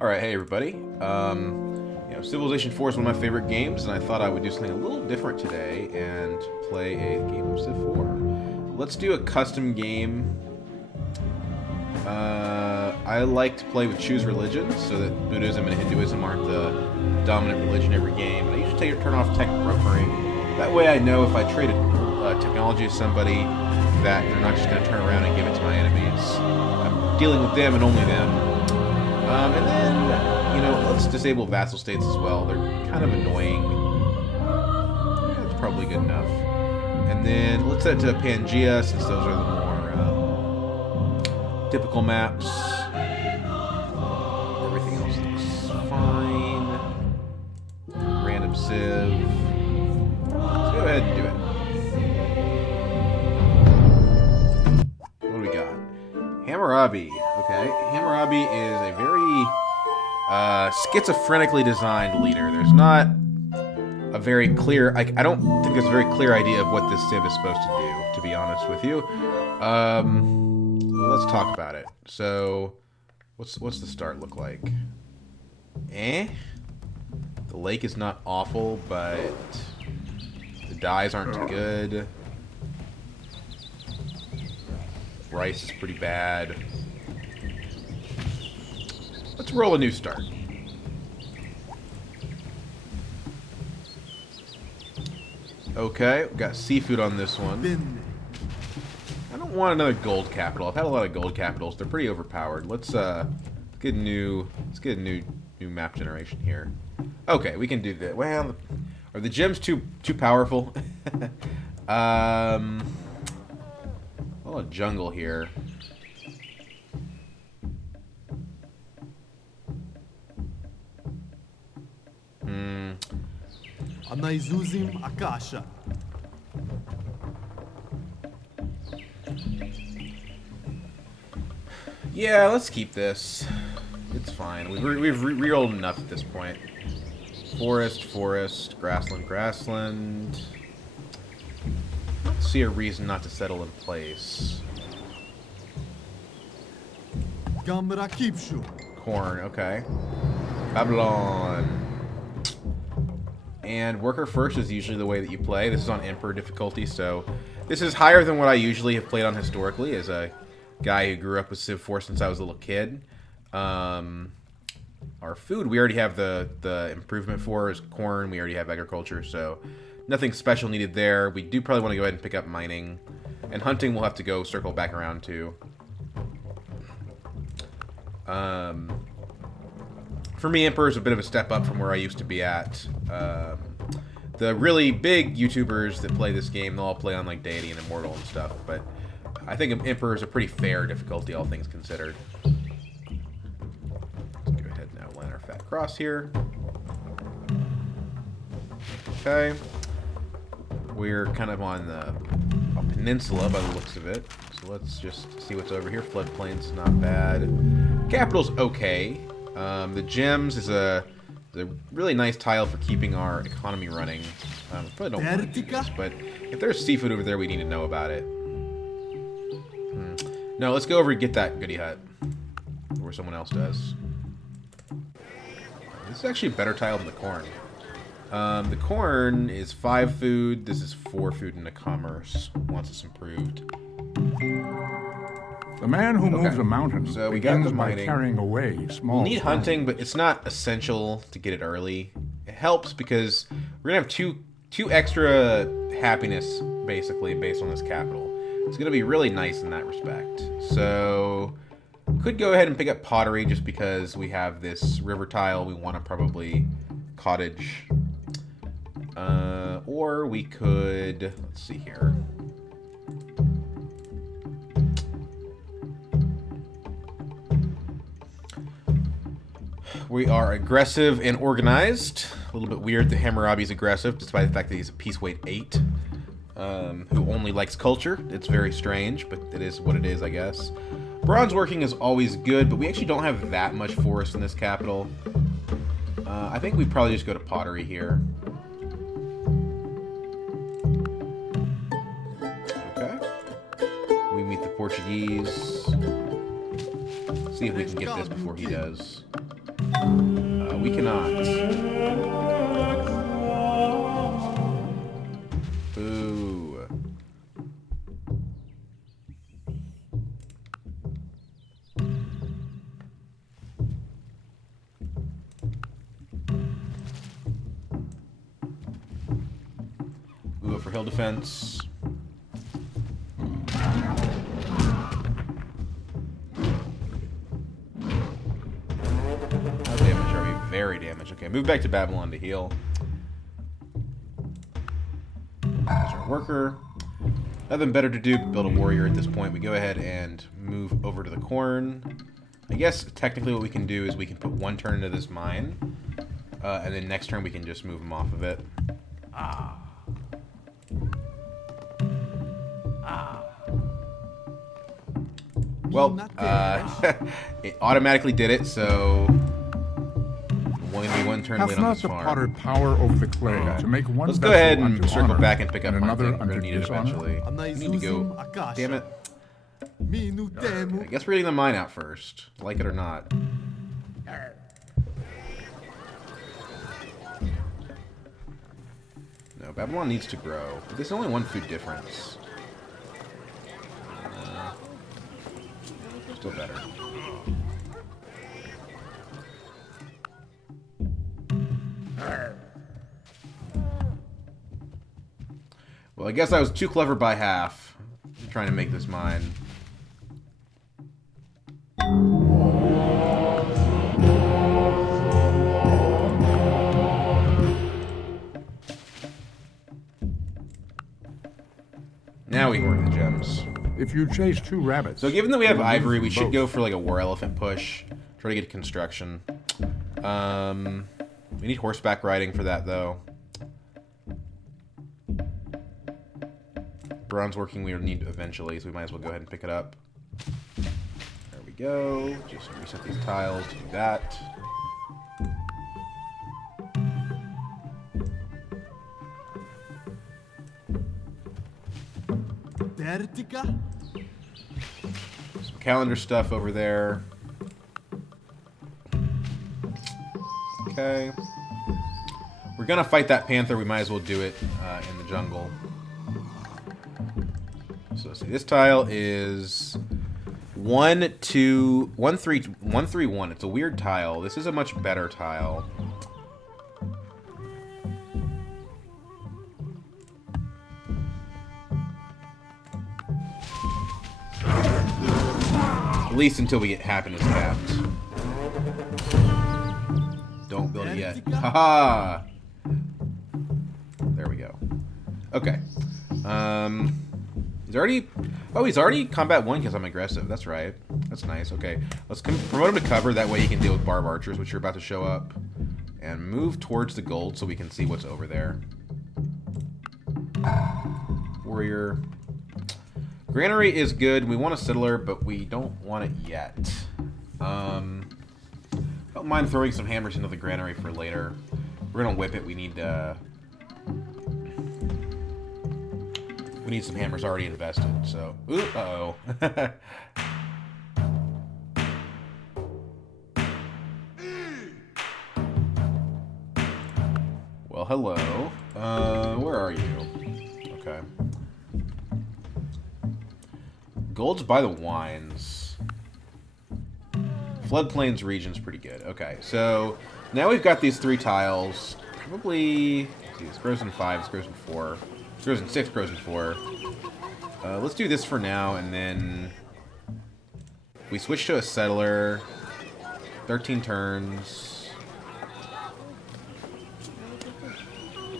Alright, hey everybody. Civilization 4 is one of my favorite games, and I thought I would do something a little different today and play a game of Civ 4. Let's do a custom game. I like to play with choose religions, so that Buddhism and Hinduism aren't the dominant religion every game. And I usually turn off tech brokering. That way I know if I trade technology to somebody that they're not just going to turn around and give it to my enemies. I'm dealing with them and only them. And then, let's disable vassal states as well. They're kind of annoying. That's probably good enough. And then let's set it to Pangea, since those are the more typical maps. Everything else looks fine. Random Civ. Let's go ahead and do it. What do we got? Hammurabi. Okay, Hammurabi is a very schizophrenically designed leader. There's not a very clear... I don't think there's a very clear idea of what this Civ is supposed to do, to be honest with you. Let's talk about it. So, what's the start look like? The lake is not awful, but the dyes aren't too good. Rice is pretty bad. Let's roll a new start. Okay, we got seafood on this one. I don't want another gold capital. I've had a lot of gold capitals. They're pretty overpowered. Let's get a new map generation here. Okay, we can do that. Well, are the gems too powerful? Well, a jungle here. Anaizuzim Akasha. Yeah, let's keep this. It's fine. We've rerolled enough at this point. Forest, grassland. See a reason not to settle in place. Gamra Kipshu. Corn, okay. Babylon. And worker first is usually the way that you play. This is on Emperor difficulty, so this is higher than what I usually have played on historically as a guy who grew up with Civ 4 since I was a little kid. Our food, we already have the improvement for is corn. We already have agriculture, so nothing special needed there. We do probably want to go ahead and pick up mining. And hunting we'll have to go circle back around to. For me, Emperor is a bit of a step up from where I used to be at. The really big YouTubers that play this game, they'll all play on like Deity and Immortal and stuff, but I think Emperor is a pretty fair difficulty, all things considered. Let's go ahead and outline our fat cross here. Okay. We're kind of on a peninsula by the looks of it, so let's just see what's over here. Floodplain's not bad. Capital's okay. The gems is a really nice tile for keeping our economy running. Probably don't want to do this, but if there's seafood over there, we need to know about it. No, let's go over and get that goodie hut. Or someone else does. This is actually a better tile than the corn. The corn is 5 food. This is 4 food in the commerce. Once it's improved. The man who moves a mountain so we got begins the by mining. carrying away small. We'll need hunting, but it's not essential to get it early. It helps because we're gonna have two extra happiness basically based on this capital. It's gonna be really nice in that respect. So could go ahead and pick up pottery just because we have this river tile. We want to probably cottage, or we could let's see here. We are aggressive and organized. A little bit weird that Hammurabi's aggressive, despite the fact that he's a peace weight 8, who only likes culture. It's very strange, but it is what it is, I guess. Bronze working is always good, but we actually don't have that much forest in this capital. I think we probably just go to pottery here. Okay. We meet the Portuguese. See if we can get this before he does. We cannot. Boo. Move up for hill defense. How damage are we? Very damaged. Okay, move back to Babylon to heal. There's our worker. Nothing better to do but build a warrior at this point. We go ahead and move over to the corn. I guess technically what we can do is we can put one turn into this mine. And then next turn we can just move them off of it. Well, it automatically did it, so only one turn Hath late on not this the farm. potter power over the clay to make one Let's go vessel ahead and unto circle honor, back and pick up and our another thing. We're gonna unto need it dishonor? eventually. We need to go. Damn it. I guess we're getting the mine out first, like it or not. No, Babylon needs to grow. But there's only one food difference. Still better. Well, I guess I was too clever by half, trying to make this mine. Now we work the gems. If you chase two rabbits... So given that we have you will ivory, we lose should both. go for like a war elephant push. Try to get construction. We need horseback riding for that though. Bronze working we need eventually, so we might as well go ahead and pick it up. There we go. Just reset these tiles to do that. Some calendar stuff over there. Okay. We're gonna fight that panther. We might as well do it in the jungle. So let's see. This tile is 1, 2, 1, 3, 1, 3, 1. It's a weird tile. This is a much better tile. At least until we get happiness capped. Don't build it yet. Haha! There we go. Okay. He's already... Oh, he's already combat 1 because I'm aggressive. That's right. That's nice. Okay. Let's promote him to cover. That way he can deal with barb archers, which are about to show up. And move towards the gold so we can see what's over there. Warrior. Granary is good. We want a settler, but we don't want it yet. Don't mind throwing some hammers into the granary for later. We're gonna whip it. We need some hammers already invested. So, ooh, uh-oh. Well, hello. Where are you? Okay. Gold's by the wines. Floodplains region's pretty good. Okay, so now we've got these 3 tiles. Probably, let's see, this grows in 5, this grows in 4, this grows in 6, grows in 4. Let's do this for now, and then we switch to a settler. 13 turns.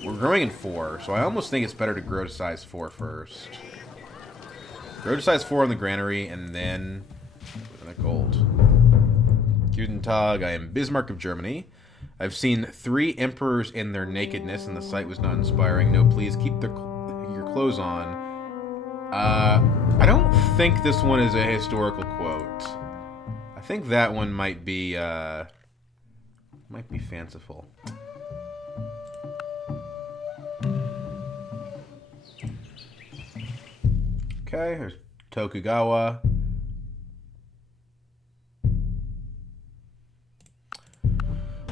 We're growing in 4, so I almost think it's better to grow to size 4 first. Grow to size 4 on the granary, and then that gold. Guten Tag, I am Bismarck of Germany. I've seen 3 emperors in their nakedness, and the sight was not inspiring. No, please keep your clothes on. I don't think this one is a historical quote. I think that one might be fanciful. Okay, here's Tokugawa.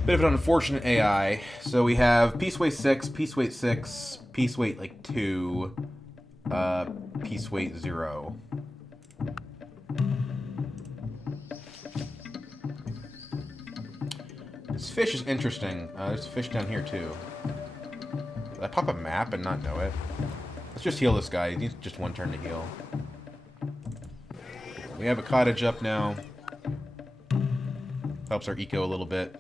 Bit of an unfortunate AI. So we have piece weight 6, piece weight 6, piece weight like 2, piece weight 0. This fish is interesting. There's a fish down here too. Did I pop a map and not know it? Let's just heal this guy. He needs just one turn to heal. We have a cottage up now. Helps our eco a little bit.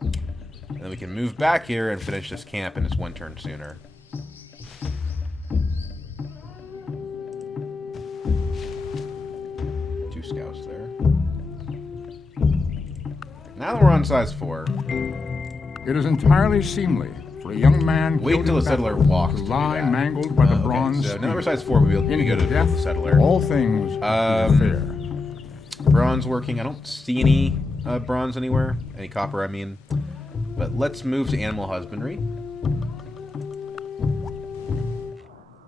And then we can move back here and finish this camp in just one turn sooner. Two scouts there. Now that we're on size 4. It is entirely seemly for a young man Wait until the settler walks to to do lie that. mangled by the bronze Okay, so now spear. we're size 4, we'll be In good his at death, the settler. all things are fair. Bronze working. I don't see any bronze anywhere. Any copper, I mean. But let's move to animal husbandry.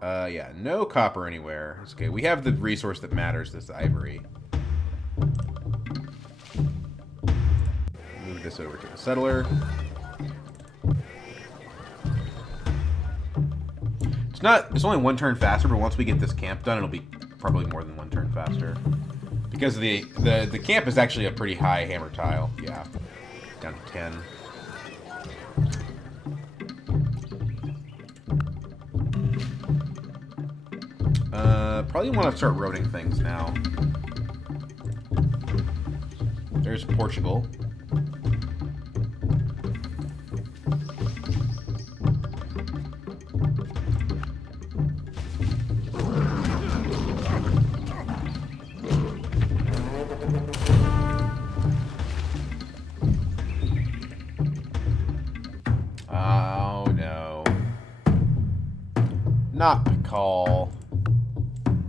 Yeah, no copper anywhere. It's okay. We have the resource that matters, this ivory. Move this over to the settler. It's only one turn faster, but once we get this camp done, it'll be probably more than one turn faster. Because the camp is actually a pretty high hammer tile. Yeah. Down to 10. Probably want to start roading things now. There's Portugal. Oh no. Not Pakal.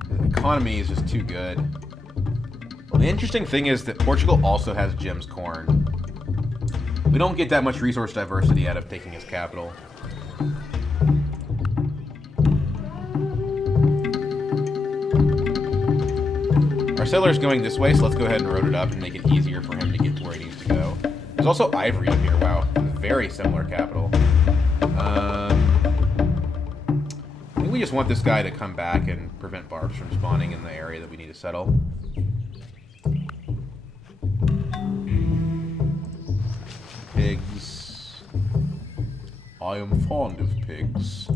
The economy is just too good. Well, the interesting thing is that Portugal also has Jim's corn. We don't get that much resource diversity out of taking his capital. Our settler's going this way, so let's go ahead and road it up and make it easier for him to get to where he needs to go. There's also ivory up here. Wow. Very similar capital. I think we just want this guy to come back and prevent barbs from spawning in the area that we need to settle. Pigs. I am fond of pigs.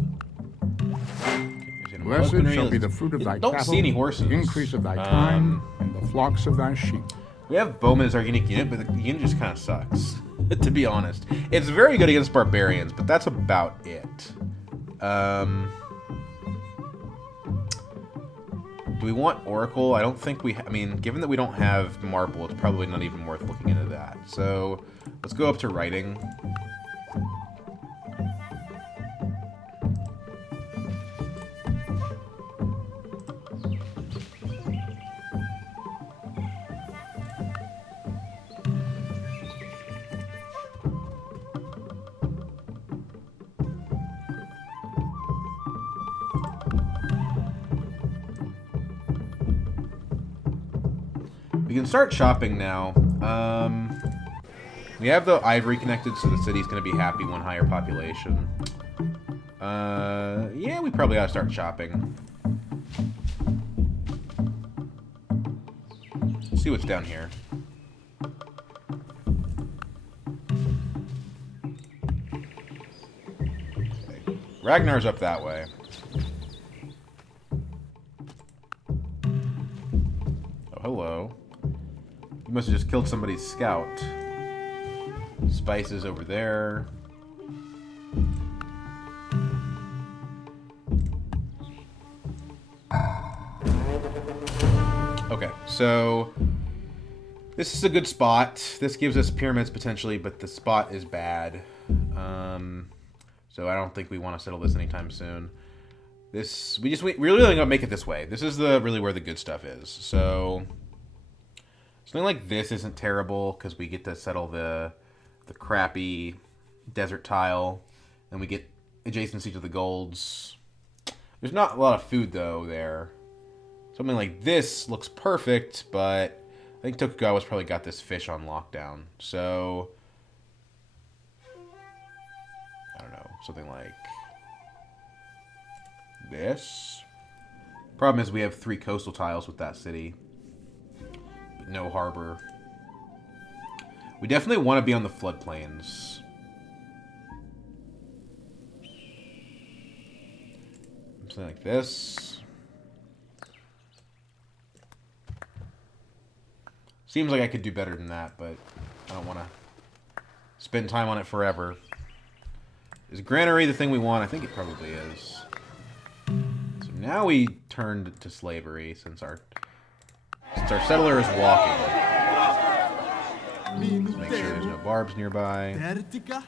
Blessed shall be the fruit of thy Don't cattle, see any horses. the increase of thy time, and the flocks of thy sheep. We have Bowman as our unique unit, but the unit just kind of sucks, to be honest. It's very good against barbarians, but that's about it. Do we want Oracle? I don't think we... I mean, given that we don't have Marble, it's probably not even worth looking into that. So, let's go up to writing. We can start shopping now. We have the ivory connected, so the city's going to be happy when higher population. Yeah, we probably ought to start shopping. Let's see what's down here. Okay. Ragnar's up that way. Oh, hello. You must have just killed somebody's scout. Spices over there. Okay, so this is a good spot. This gives us pyramids potentially, but the spot is bad. So I don't think we want to settle this anytime soon. We're really gonna make it this way. This is really where the good stuff is. So something like this isn't terrible because we get to settle the crappy desert tile, and we get adjacency to the golds. There's not a lot of food though there. Something like this looks perfect, but I think Tokugawa's probably got this fish on lockdown. So something like this. Problem is we have 3 coastal tiles with that city, but no harbor. We definitely want to be on the floodplains. Something like this. Seems like I could do better than that, but I don't want to spend time on it forever. Is granary the thing we want? I think it probably is. So now we turned to slavery since our settler is walking. Let's make sure there's no barbs nearby. Vertica.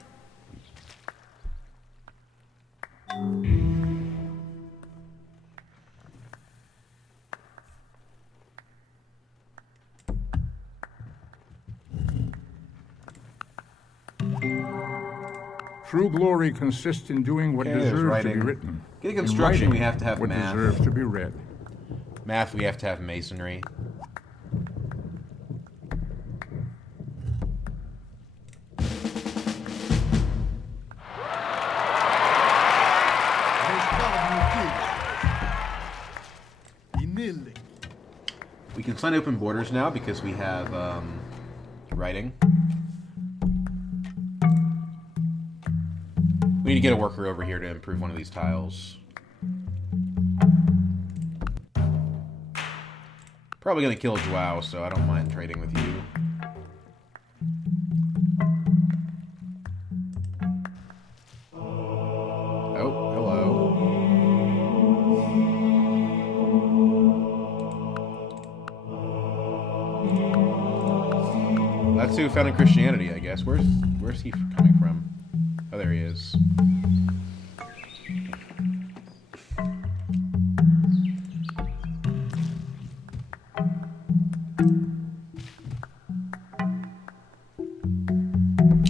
True glory consists in doing what Okay, there's deserves to be writing. written. Getting In construction, writing we have to have what math. deserves to be read. Math, we have to have masonry. We can sign open borders now because we have writing. We need to get a worker over here to improve one of these tiles. Probably gonna kill Joao, so I don't mind trading with you. Oh, hello. That's who founded Christianity, I guess. Where's he coming from? Oh, there he is.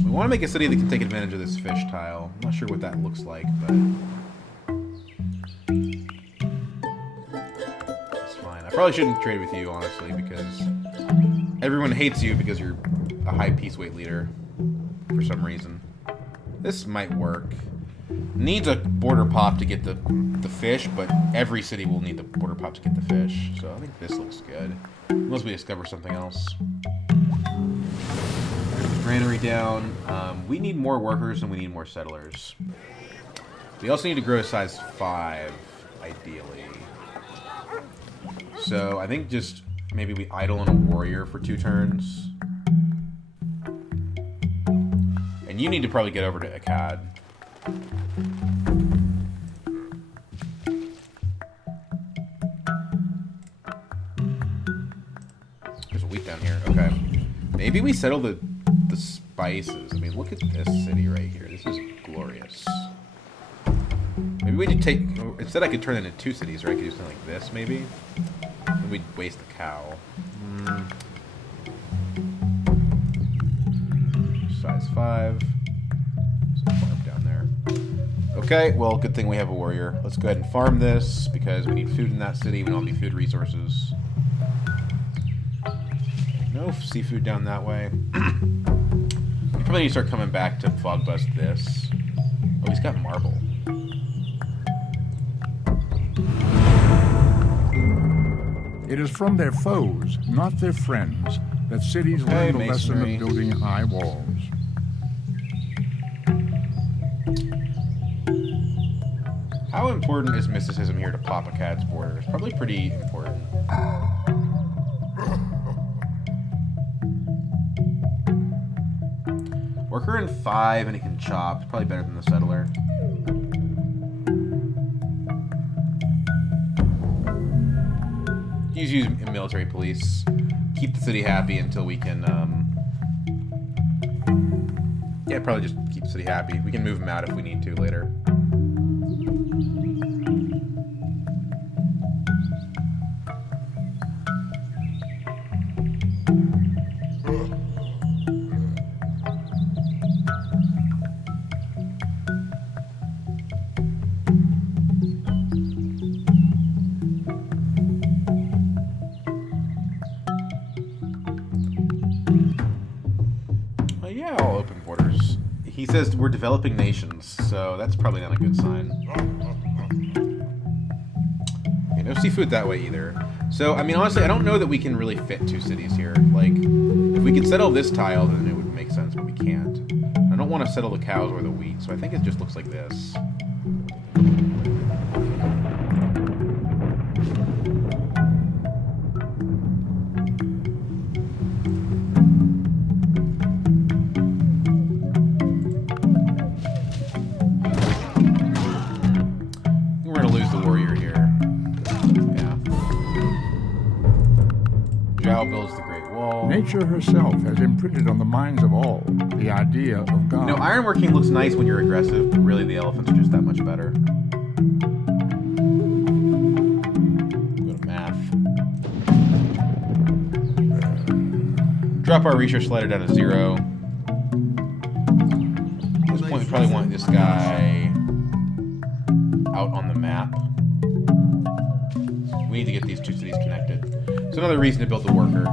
We want to make a city that can take advantage of this fish tile. I'm not sure what that looks like, but it's fine. I probably shouldn't trade with you, honestly, because everyone hates you because you're a high peace weight leader for some reason. This might work. Needs a border pop to get the fish, but every city will need the border pop to get the fish. So I think this looks good. Unless we discover something else. There's the granary down. We need more workers and we need more settlers. We also need to grow to size 5, ideally. So I think just maybe we idle in a warrior for 2 turns. And you need to probably get over to Akkad. There's a wheat down here. Okay. Maybe we settle the spices. I mean, look at this city right here. This is glorious. Maybe we could take... Instead, I could turn it into 2 cities, or I could do something like this, maybe? And we'd waste the cow. Size 5. Some farm down there. Okay, well, good thing we have a warrior. Let's go ahead and farm this, because we need food in that city. We don't need food resources. No seafood down that way. We probably need to start coming back to fog bust this. Oh, he's got marble. It is from their foes, not their friends, that cities learn the lesson masonry. of building high walls. How important is mysticism here to Papa Cad's border? It's probably pretty important. Worker in 5 and he can chop. It's probably better than the settler. He's using military police. Keep the city happy until we can, yeah, probably just keep the city happy. We can move him out if we need to later. He says we're developing nations, so that's probably not a good sign. Okay, no seafood that way either. So, I mean, honestly, I don't know that we can really fit 2 cities here. Like, if we could settle this tile, then it would make sense, but we can't. I don't want to settle the cows or the wheat, so I think it just looks like this. Builds the Great Wall. Nature herself has imprinted on the minds of all the idea of God. You know, ironworking looks nice when you're aggressive, but really the elephants are just that much better. Go to math. Drop our research slider down to 0. At this point, we probably want this guy out on the map. We need to get these 2 cities connected. It's another reason to build the worker.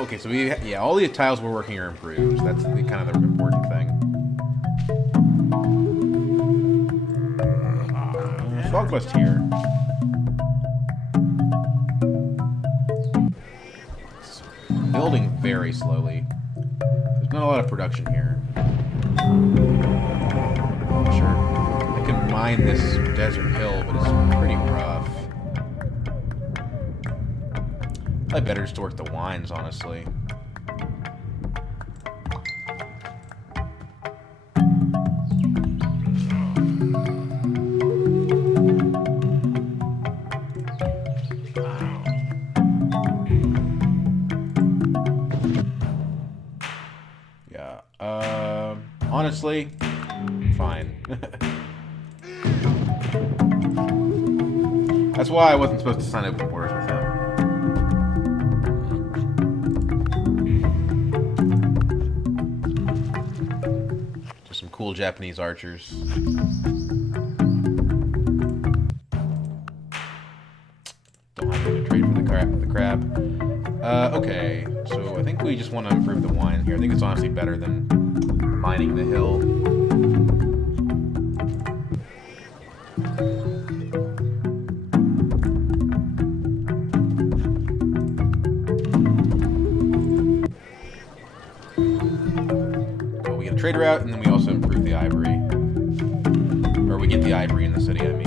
Okay, so all the tiles we're working are improved. That's the kind of the important thing. Fog bust here. It's building very slowly. There's not a lot of production here. Sure, I can mine this desert hill, but it's pretty rough. Probably better just to work the wines, honestly. Honestly, fine. That's why I wasn't supposed to sign open borders with him. Just some cool Japanese archers. Don't have to trade for the crab. Okay, so I think we just want to improve the wine here. I think it's honestly better than mining the hill. So we get a trade route, and then we also improve the ivory. Or we get the ivory in the city, I mean.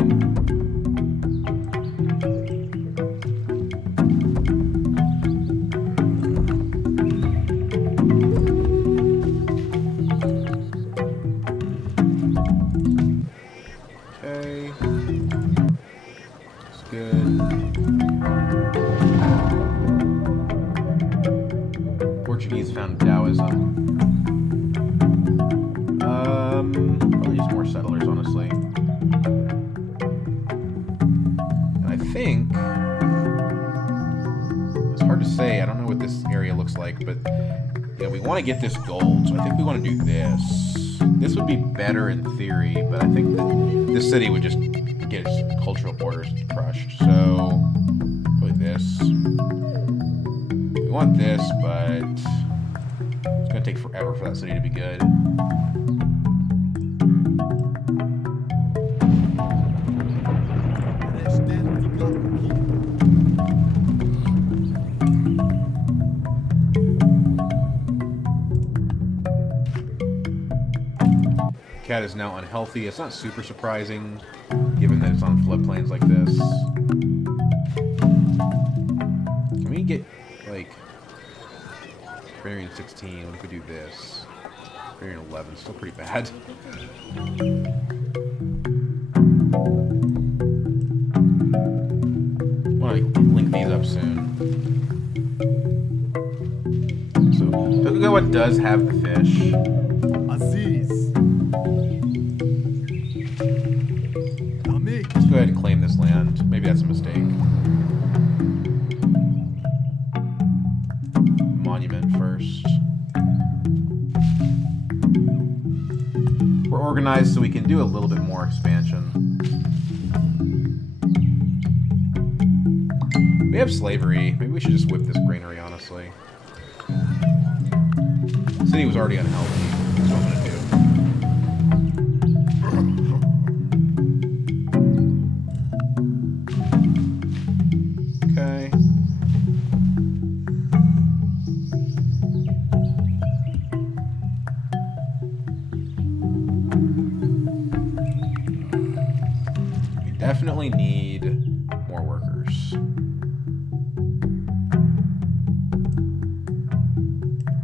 Get this gold, so I think we want to do this. This would be better in theory, but I think that this city would just get its cultural borders crushed. So, probably this. We want this, but it's going to take forever for that city to be good. Cat is now unhealthy. It's not super surprising, given that it's on floodplains like this. Can we get, like, 316? What if we do this? 311, still pretty bad. I want to link these up soon. So, Tokugawa does have the fish. Aziz. Let's go ahead and claim this land. Maybe that's a mistake. Monument first. We're organized so we can do a little bit more expansion. We have slavery. Maybe we should just whip this granary, honestly. The city was already unhealthy. That's what I'm gonna do. Okay. We definitely need more workers.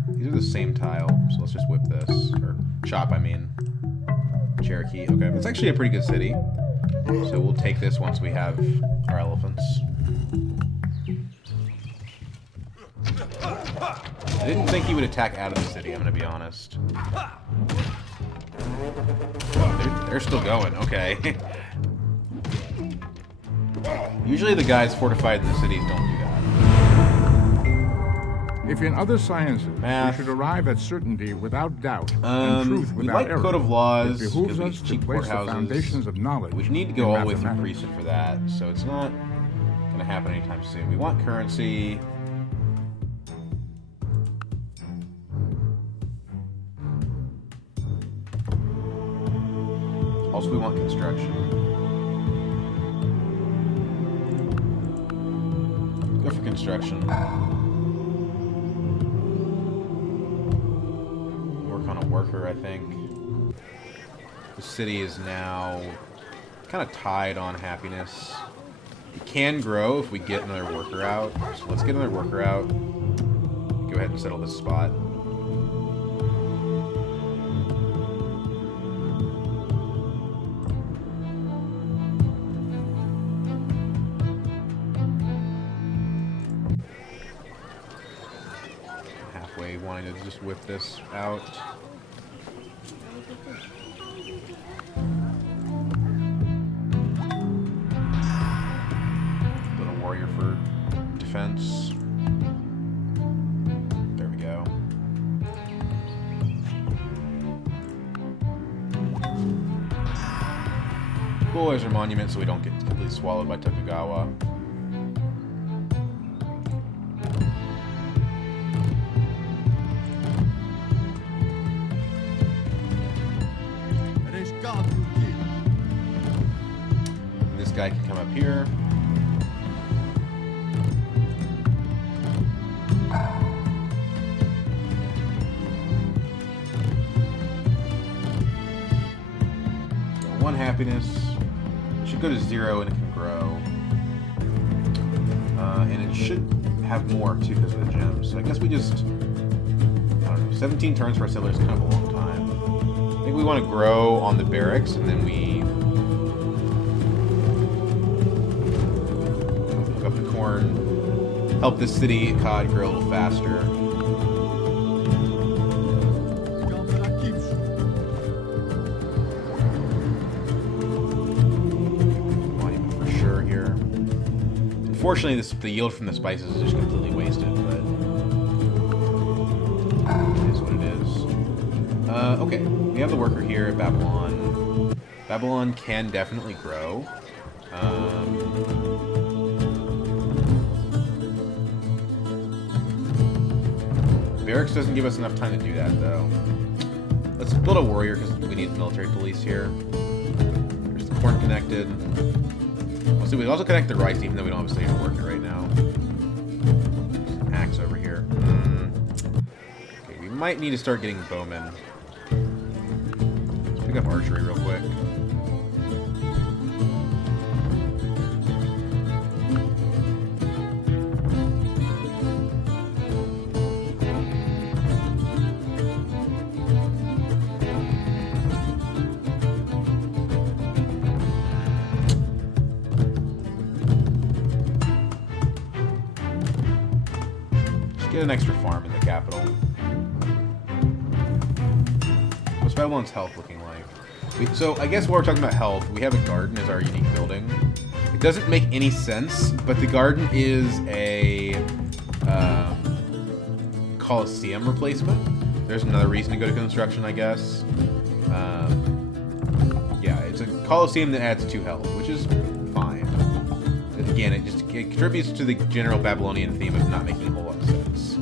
These are the same tile, so let's just whip this. Or chop, I mean. Cherokee. Okay, it's actually a pretty good city. So we'll take this once we have our elephants. I didn't think he would attack out of the city, I'm gonna be honest. They're still going, okay. Usually the guys fortified in the cities don't do that. If in other sciences Math. we should arrive at certainty without doubt and truth We without like error, code of laws, it behooves because us we to cheap place the courthouses. foundations of knowledge. We need to go in all the way through mathematics. Priesthood for that, so it's not gonna happen anytime soon. We want currency. Also, we want construction. Go for construction. Work on a worker, I think. The city is now kind of tied on happiness. It can grow if we get another worker out. So let's get another worker out. Go ahead and settle this spot. Halfway wanting to just whip this out. Little warrior for defense. There we go. Cool, there's our monument so we don't get completely swallowed by Tokugawa. This guy can come up here. So 1 happiness. Should go to 0 and it can grow. And it should have more too because of the gems. So I guess we just, I don't know, 17 turns for our settlers is kind of a long time. I think we want to grow on the barracks and then we hook up the corn, help this city cod grow a little faster. Monument for sure here. Unfortunately, the yield from the spices is just completely wasted, but it is what it is. Okay, we have the worker here at Babylon. Babylon can definitely grow. Barracks doesn't give us enough time to do that, though. Let's build a warrior because we need military police here. There's the corn connected. So we also connect the rice, even though we don't have a slave worker right now. There's an axe over here. Okay, we might need to start getting bowmen. Let's pick up archery real quick. Get an extra farm in the capital. What's Babylon's health looking like? So I guess while we're talking about health, we have a garden as our unique building. It doesn't make any sense, but the garden is a Colosseum replacement. There's another reason to go to construction, I guess. Yeah, it's a Colosseum that adds 2 health, which is fine. Again, it it contributes to the general Babylonian theme of not making a whole lot of sense.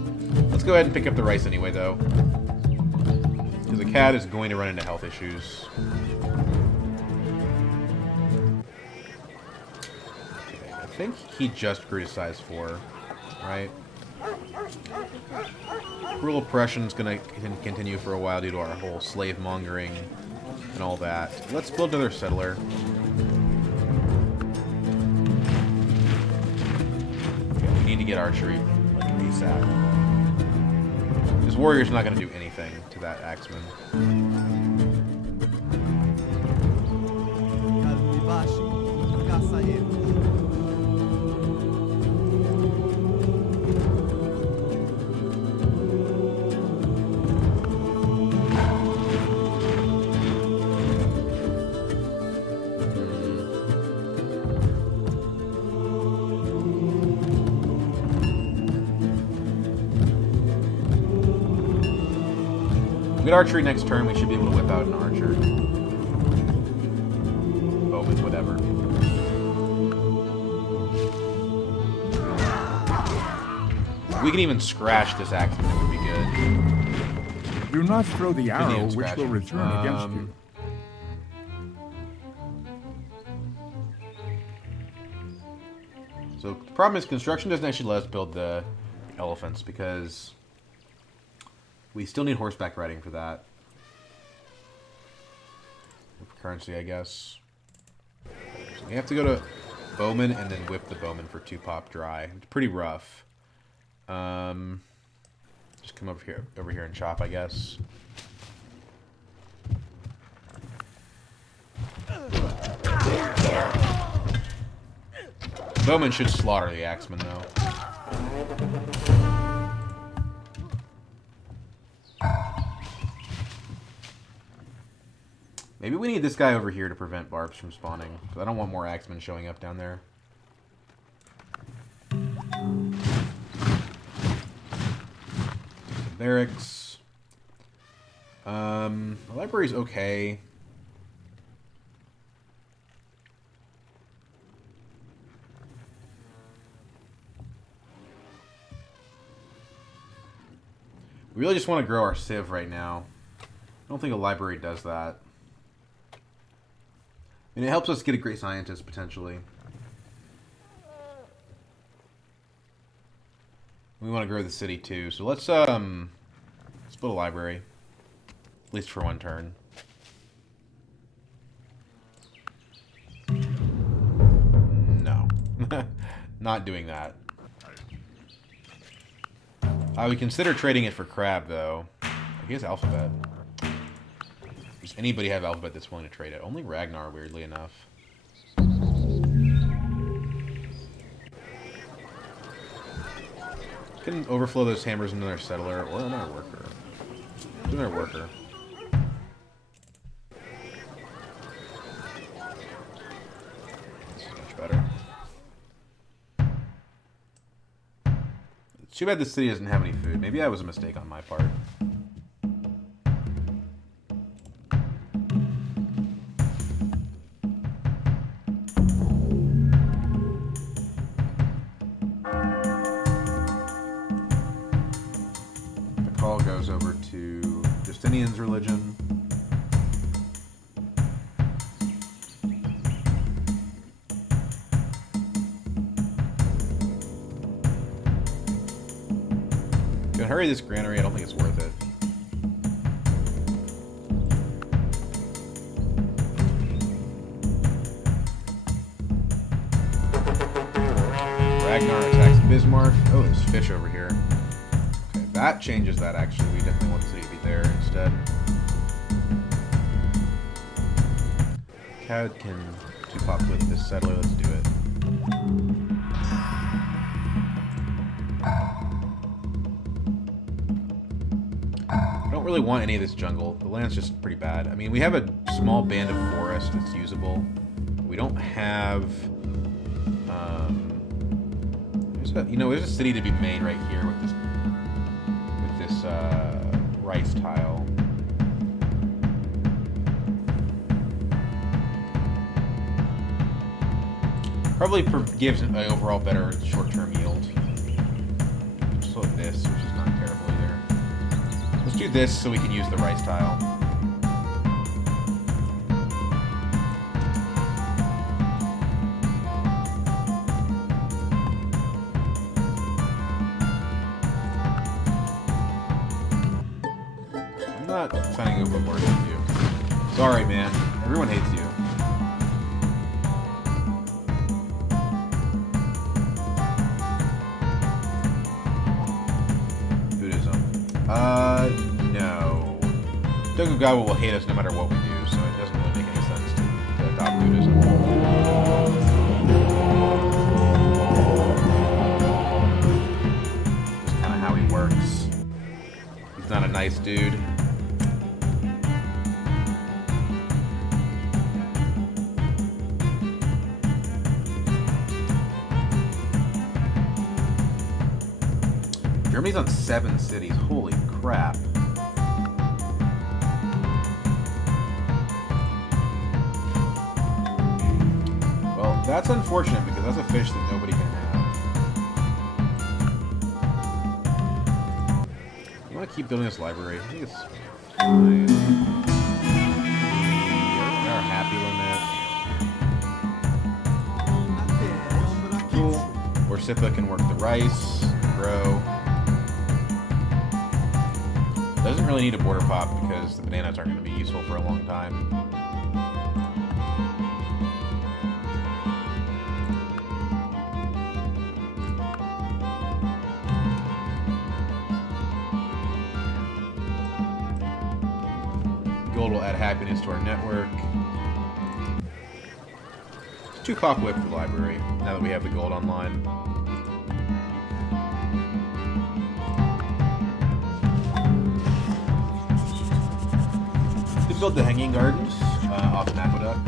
Let's go ahead and pick up the rice anyway, though. Because the cat is going to run into health issues. Okay, I think he just grew to size 4, right? Cruel oppression is going to continue for a while due to our whole slave mongering and all that. Let's build another settler. Okay, we need to get archery like ASAP. This warrior's not going to do anything to that axeman. Calmivashi, caçaeiros. Good archery next turn, we should be able to whip out an archer. Bowman, whatever. We can even scratch this axeman, that would be good. Do not throw the Couldn't arrow even which scratch will him. return against you. So the problem is construction doesn't actually let us build the elephants because we still need horseback riding for that. For currency, I guess. So we have to go to Bowman and then whip the Bowman for 2 pop dry. It's pretty rough. Just come over here and chop, I guess. Bowman should slaughter the axeman, though. Maybe we need this guy over here to prevent barbs from spawning. Because I don't want more axemen showing up down there. Barracks. The library's okay. We really just want to grow our civ right now. I don't think a library does that. And it helps us get a great scientist, potentially. We want to grow the city, too. So let's build a library. At least for 1 turn. No. Not doing that. I would consider trading it for crab, though. He has alphabet. Does anybody have alphabet that's willing to trade it? Only Ragnar, weirdly enough. Can overflow those hammers into another settler or another worker. Do another worker. This is much better. It's too bad the city doesn't have any food. Maybe that was a mistake on my part. The call goes over to Justinian's religion. Can hurry this granary, I don't think it's worth it. Ragnar attacks Bismarck. Oh, there's fish over here. Okay, that changes that actually. We definitely want the city to be there instead. Cad can 2-pop with this settler. Let's do it. I don't really want any of this jungle. The land's just pretty bad. I mean, we have a small band of forest that's usable. We don't have... there's a city to be made right here with this rice tile. Probably gives an overall better short-term yield. So this, which is not terrible either. Let's do this so we can use the rice tile. I'm not signing overboard with you. Sorry, man. Everyone hates you. No. Tokugawa will hate us no matter what we do, so it doesn't really make any sense to adopt Buddhism. Just kind of how he works. He's not a nice dude. Germany's on 7 cities. Holy crap. Well, that's unfortunate because that's a fish that nobody can have. You want to keep building this library? I think it's fine. We're our happy limit. Cool. Orsipa can work the rice, grow. Doesn't really need a border pop because the bananas aren't going to be useful for a long time. Gold will add happiness to our network. 2 pop whip the library now that we have the gold online. Build the hanging gardens off an aqueduct.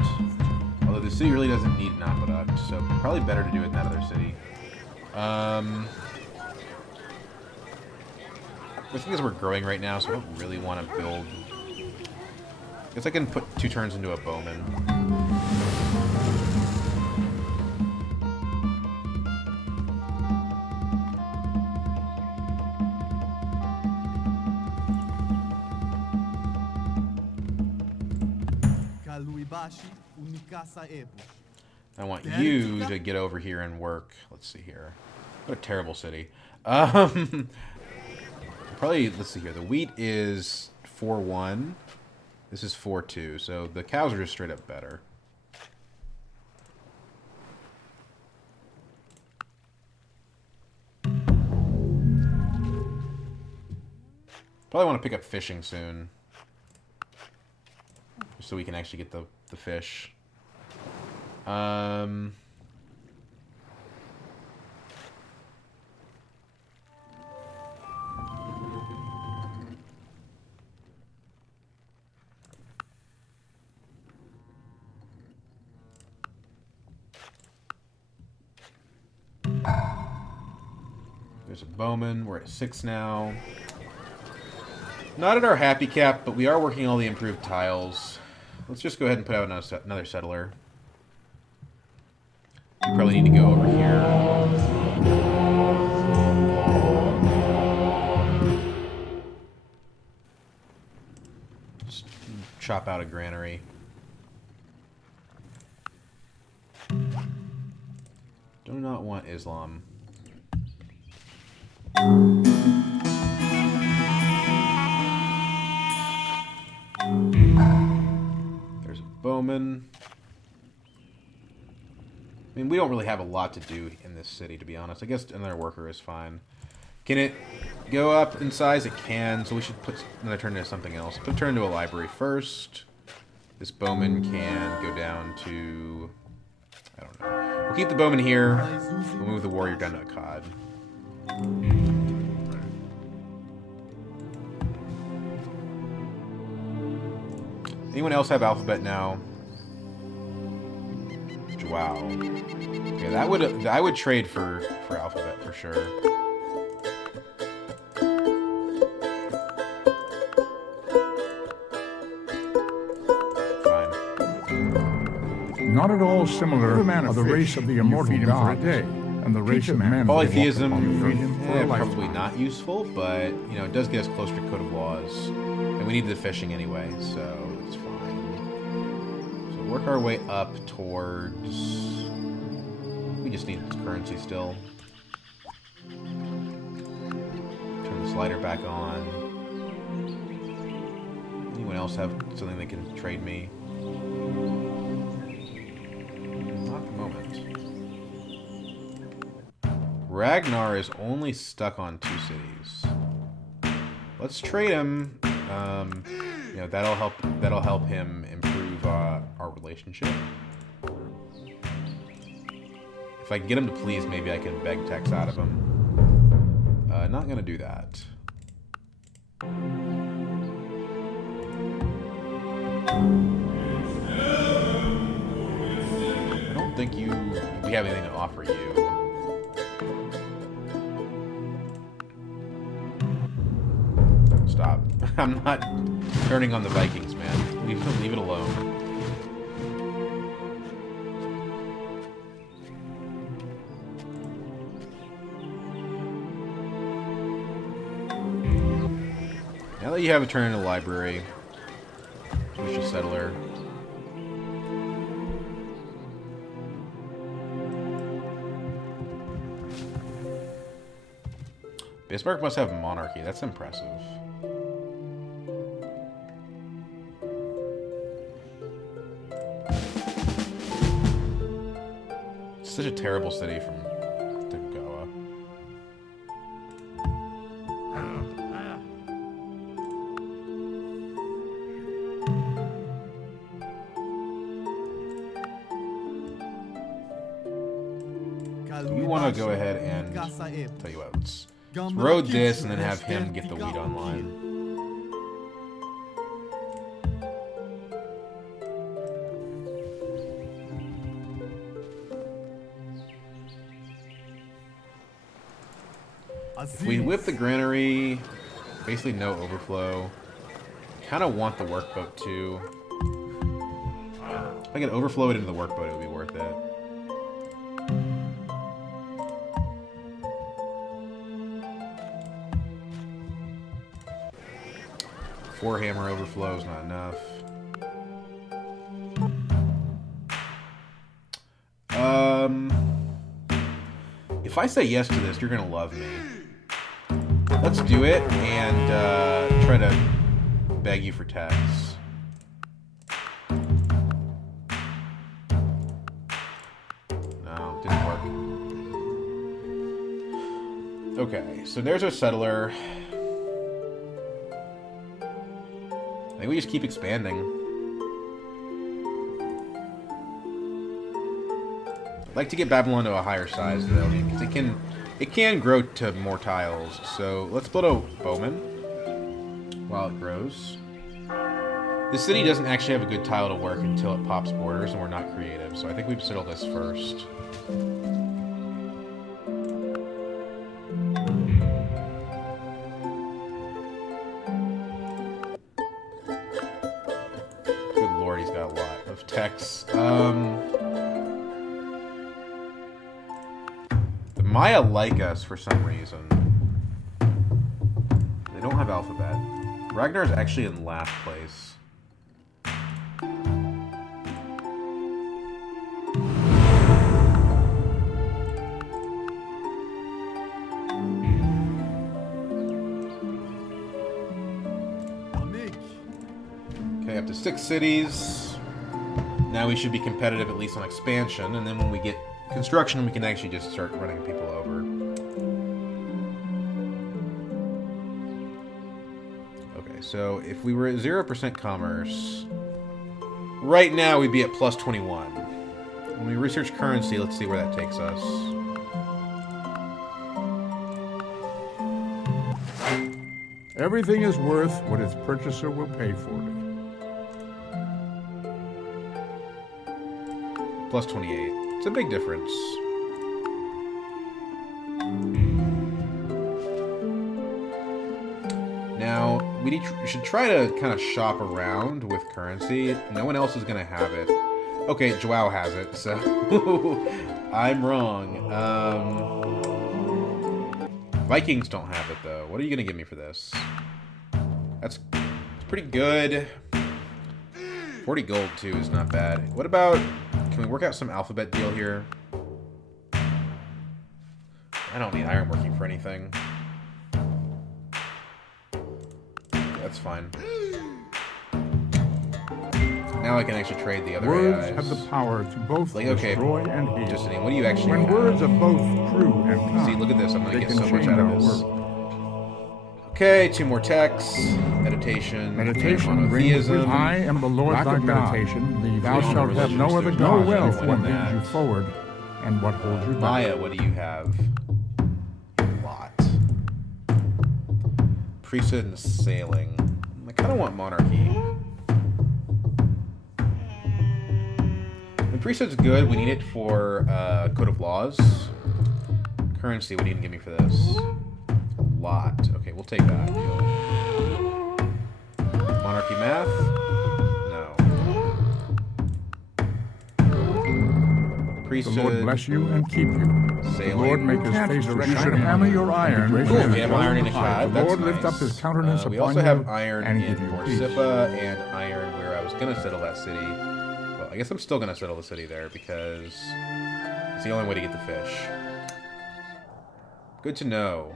Although the city really doesn't need an aqueduct, so probably better to do it in that other city. The thing is we're growing right now, so I don't really want to build... I guess I can put 2 turns into a bowman. I want you to get over here and work. Let's see here. What a terrible city. Probably, let's see here. The wheat is 4-1. This is 4-2. So the cows are just straight up better. Probably want to pick up fishing soon. So we can actually get the fish. There's a bowman. We're at 6 now. Not at our happy cap, but we are working all the improved tiles. Let's just go ahead and put out another settler. We probably need to go over here. Just chop out a granary. Do not want Islam. There's a bowman. I mean, we don't really have a lot to do in this city, to be honest. I guess another worker is fine. Can it go up in size? It can, so we should put another turn into something else. Put a turn into a library first. This bowman can go down to... I don't know. We'll keep the bowman here. We'll move the warrior down to a cod. Anyone else have alphabet now? Wow. Okay, I would trade for alphabet for sure. Not at all similar Every man a are the fish, race of the you immortal feed him for a gods day. and the race of men. Polytheism, Feed him for a probably lifetime. not useful, but you know it does get us closer to Code of Laws, and we need the fishing anyway, so it's fine. So work our way up towards. We just need currency still. Turn the slider back on. Anyone else have something they can trade me? Not at the moment. Ragnar is only stuck on 2 cities. Let's trade him. You know that'll help him improve our relationship. If I can get him to please, maybe I can beg Tex out of him. Not gonna do that. I don't think we have anything to offer you. Stop. I'm not turning on the Vikings, man. Leave it alone. Now that you have a turn in the library, switch to settler. Bismarck must have monarchy. That's impressive. It's such a terrible city from Tokugawa. We want to go ahead and tell you what. Let's road this and then have him get the wheat online. If we whip the granary, basically no overflow. Kind of want the workboat too. If I could overflow it into the workboat, it would be worth it. Four hammer overflow is not enough. If I say yes to this, you're gonna love me. Let's do it and try to beg you for tax. No, didn't work. Okay, so there's our settler. I think we just keep expanding. I'd like to get Babylon to a higher size though, because it can grow to more tiles. So let's build a bowman while it grows. The city doesn't actually have a good tile to work until it pops borders, and we're not creative. So I think we settle this first. Good lord, he's got a lot of text. The Maya like us for some reason. They don't have alphabet. Ragnar is actually in last place. Okay, up to 6 cities. Now we should be competitive at least on expansion, and then when we get construction, we can actually just start running people over. Okay, so if we were at 0% commerce, right now we'd be at plus 21. When we research currency, let's see where that takes us. Everything is worth what its purchaser will pay for it. Plus 28. It's a big difference. Now, we should try to kind of shop around with currency. No one else is going to have it. Okay, Joao has it, so I'm wrong. Vikings don't have it though. What are you gonna give me for this? It's pretty good. 40 gold too is not bad. What about? Can we work out some alphabet deal here? I don't need iron working for anything. That's fine. Now I can actually trade the other Words AIs. have the power to both Like, okay, destroy and heal. Justine, what do you actually When have? words are both true and kind, See, look at this. I'm going to they get can so much change out of our this. world. Okay, 2 more texts. Meditation. Meditation brings with monotheism. I am the Lord thy God. Meditation, thou Religion, shalt have no religions, other there's God. no Wealth point what in brings that. you forward, and what holds you back. Maya, what do you have? A lot. Priesthood and sailing. I kind of want monarchy. The priesthood's good. We need it for code of laws. Currency, what do you give me for this? A lot. Okay, we'll take that. Monarchy math? No. The Priesthood. Lord bless you and keep you. Sailing. The Lord make his face to shine. You should on hammer you. your iron. Cool, we have iron in a cod. The That's Lord nice. lift up his countenance We upon also you have iron and in give you peace. Borsippa and iron where I was going to settle that city. Well, I guess I'm still going to settle the city there because it's the only way to get the fish. Good to know.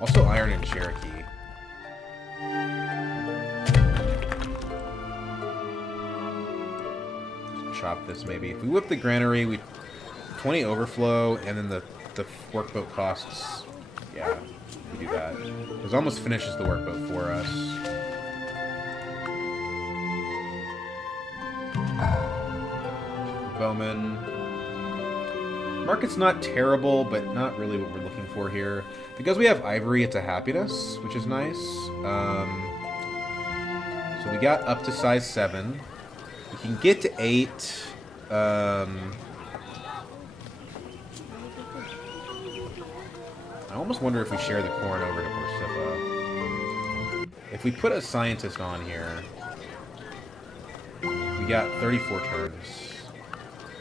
Also iron in Cherokee. Chop this maybe. If we whip the granary, we 20 overflow, and then the workboat costs. Yeah, we do that. It almost finishes the workboat for us. Bowman. Market's not terrible, but not really what we're looking for here. Because we have ivory, it's a happiness, which is nice. So we got up to size 7. We can get to 8. I almost wonder if we share the corn over to Borsippa. If we put a scientist on here, we got 34 turns.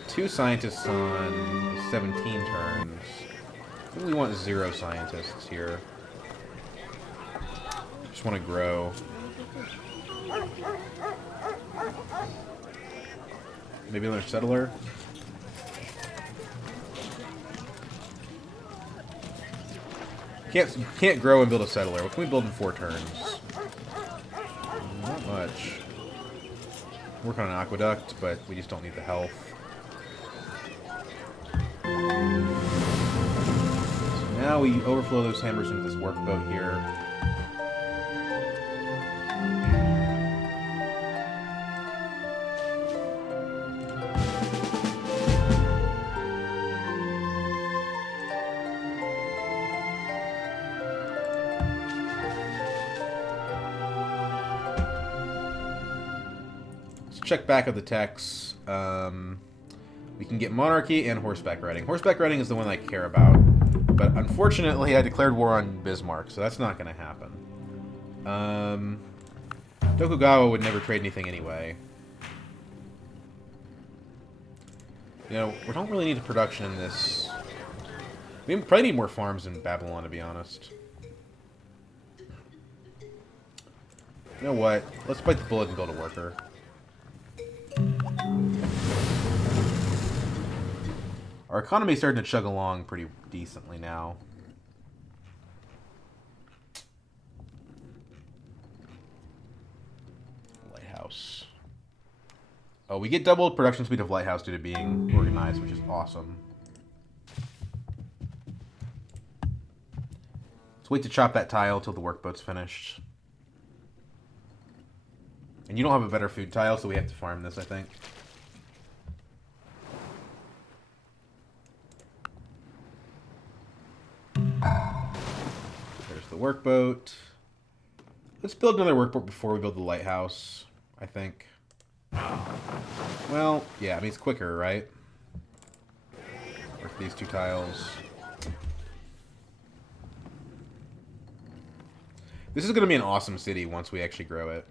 2 scientists on 17 turns. I think we want 0 scientists here. Just want to grow. Maybe another settler. Can't grow and build a settler. What can we build in 4 turns? Not much. Work on an aqueduct, but we just don't need the health. So now we overflow those hammers into this workboat here. Check back of the text. We can get monarchy and horseback riding. Horseback riding is the one I care about, but unfortunately I declared war on Bismarck, so that's not going to happen. Tokugawa would never trade anything anyway. You know, we don't really need a production in this. We probably need more farms in Babylon, to be honest. You know what? Let's bite the bullet and build a worker. Our economy's starting to chug along pretty decently now. Lighthouse. Oh, we get double production speed of Lighthouse due to being organized, which is awesome. Let's wait to chop that tile till the workboat's finished. And you don't have a better food tile, so we have to farm this, I think. There's the workboat. Let's build another workboat before we build the lighthouse, I think. Well, yeah, I mean, it's quicker, right? Work these 2 tiles. This is going to be an awesome city once we actually grow it.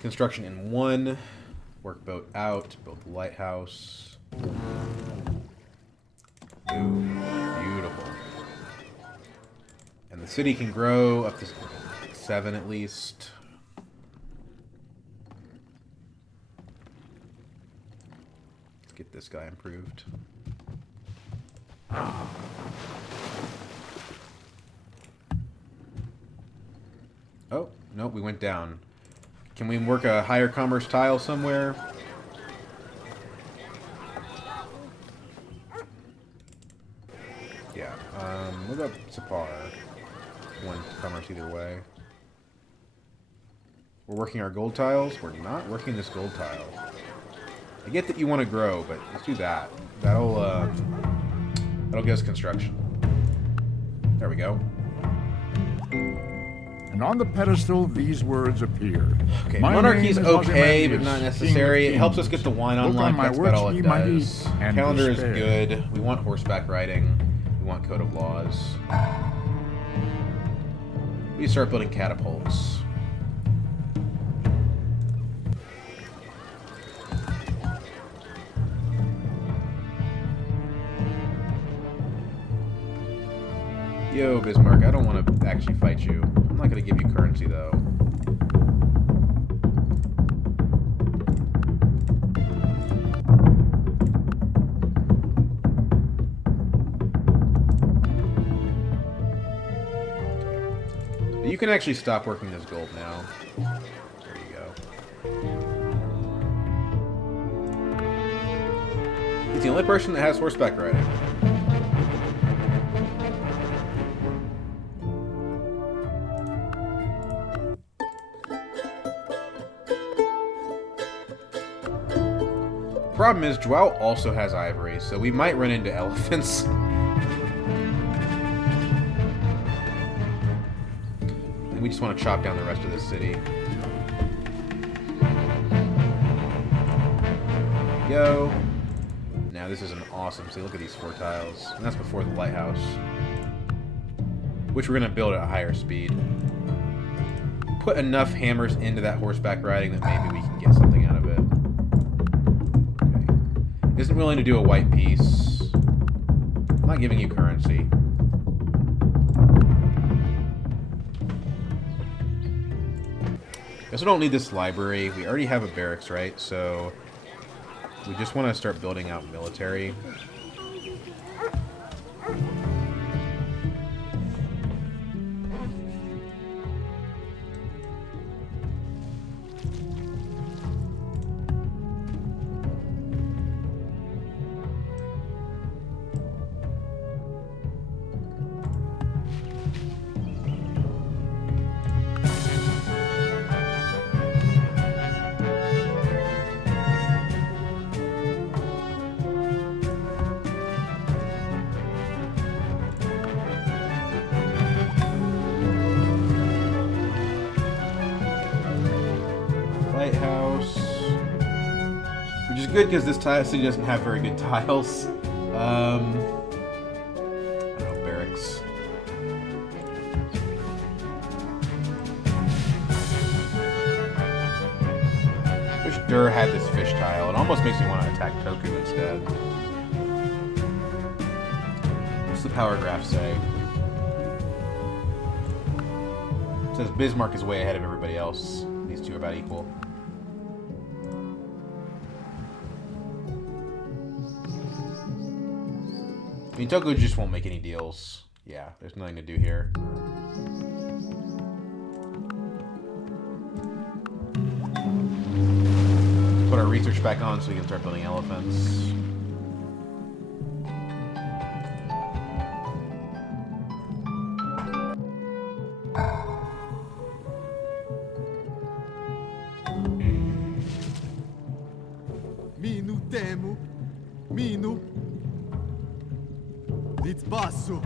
Construction in 1. Workboat out. Build the lighthouse. Ooh, beautiful. And the city can grow up to 7 at least. Let's get this guy improved. Oh, nope, we went down. Can we work a higher commerce tile somewhere? Yeah, what about Sapar? One commerce either way. We're working our gold tiles. We're not working this gold tile. I get that you want to grow, but let's do that. That'll get us construction. There we go. And on the pedestal, these words appear. Okay, My monarchy's name is okay, but Ozymandias, not King of necessary. It helps us Kings. get the wine Look on unlocked. my That's about works, all it ye mighty, does. and Calendar is despair. good. We want horseback riding. We want code of laws. We start building catapults. Yo, Bismarck, I don't want to actually fight you. I'm not going to give you currency, though. But you can actually stop working this gold now. There you go. He's the only person that has horseback riding. Problem is, Joao also has ivory, so we might run into elephants. And we just want to chop down the rest of this city. Go. Now this is an awesome city. Look at these 4 tiles. And that's before the lighthouse. Which we're going to build at a higher speed. Put enough hammers into that horseback riding that maybe we can get something out of it. Isn't willing to do a white piece. I'm not giving you currency. Guess we don't need this library. We already have a barracks, right? So we just want to start building out military. Lighthouse. Which is good because this city doesn't have very good tiles. I don't know, barracks. Wish Dur had this fish tile. It almost makes me want to attack Toku instead. What's the power graph say? It says Bismarck is way ahead of everybody else. These two are about equal. I mean, Toku just won't make any deals. Yeah, there's nothing to do here. Let's put our research back on so we can start building elephants. Minu temu, minu, litzbasu.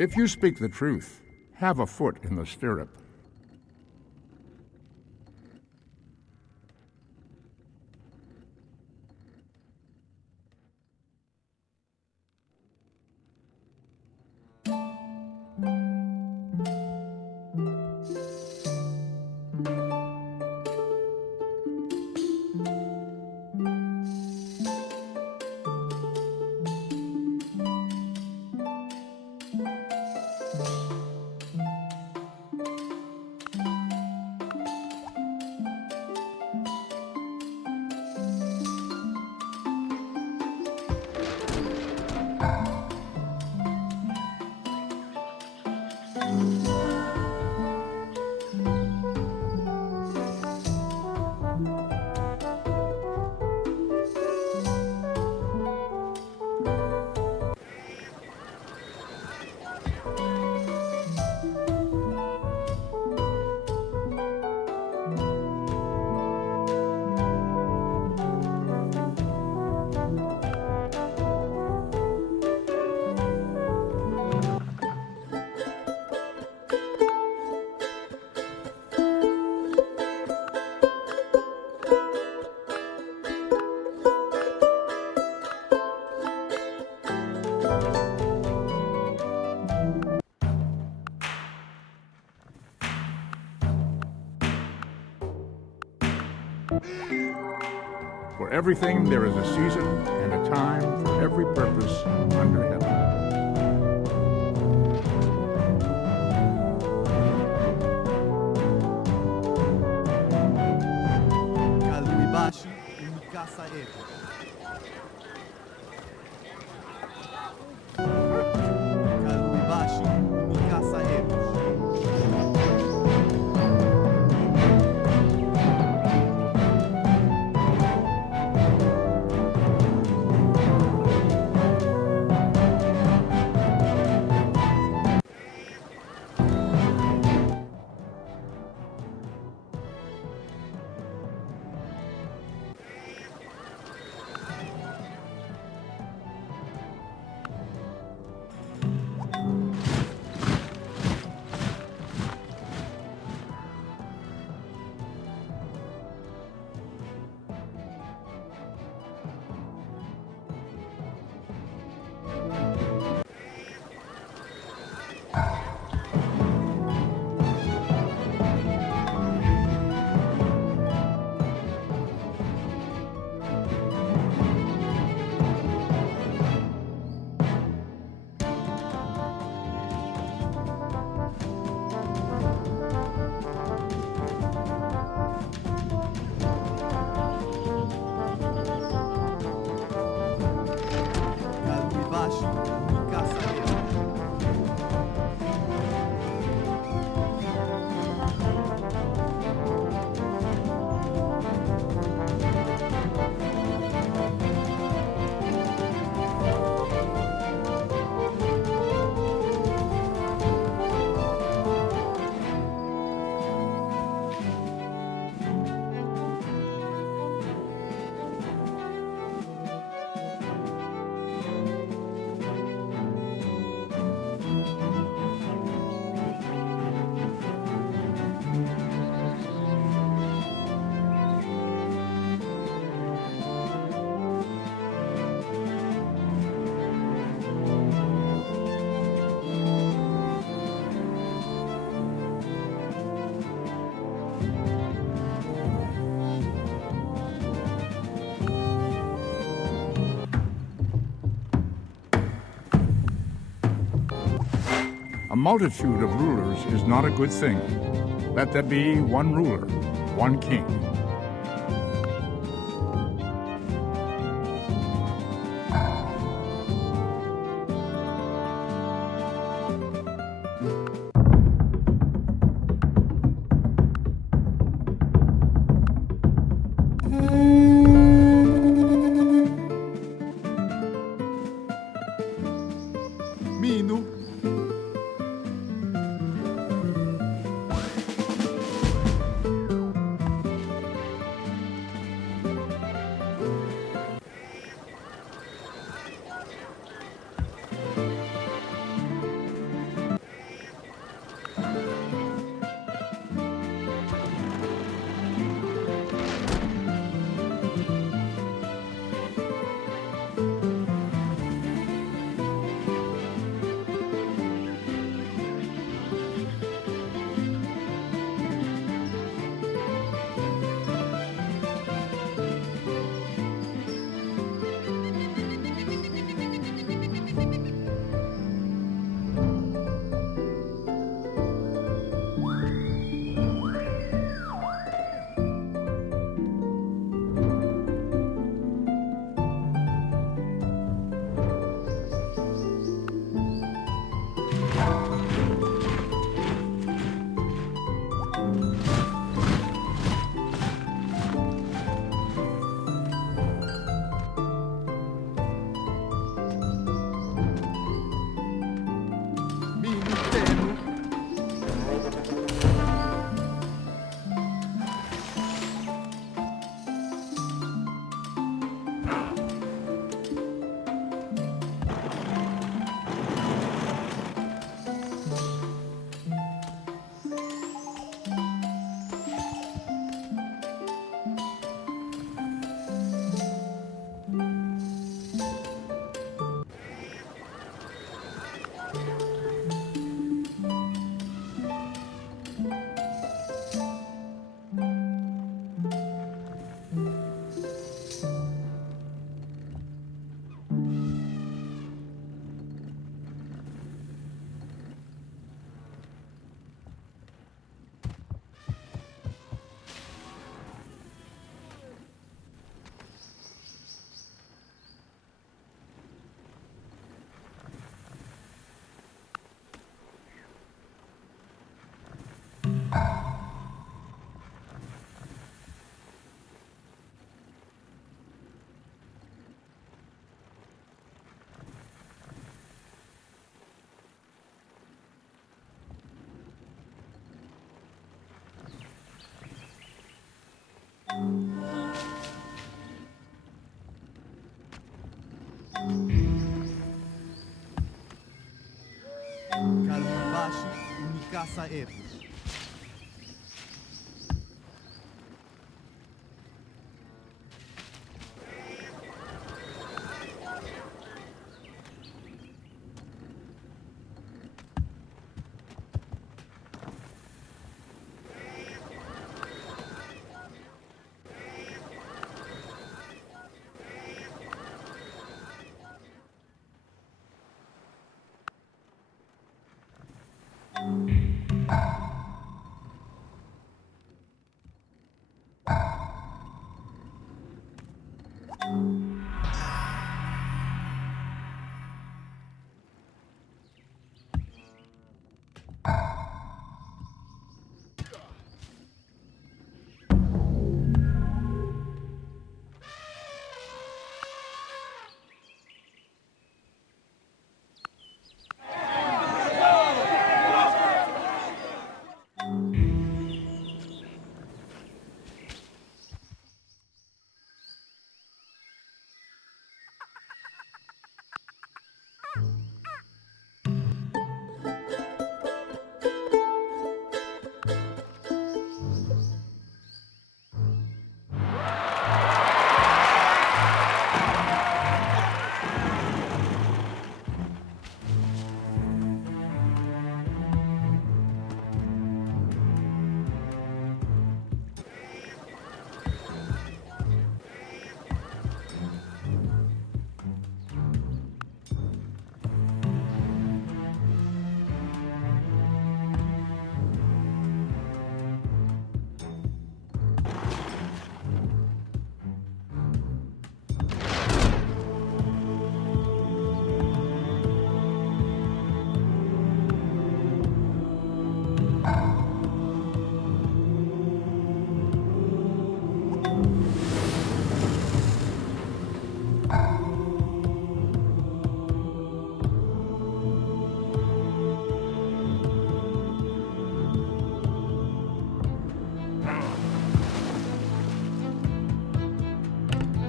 If you speak the truth, have a foot in the stirrup. For everything there is a season and a time for every purpose under heaven. Kalbibashi umikasa eto. Kalbibashi umikasa eto. Kalbibashi umikasa eto. A multitude of rulers is not a good thing. Let there be one ruler, one king. Mino. Mino Temo. Kalubashi Mikasa Epos.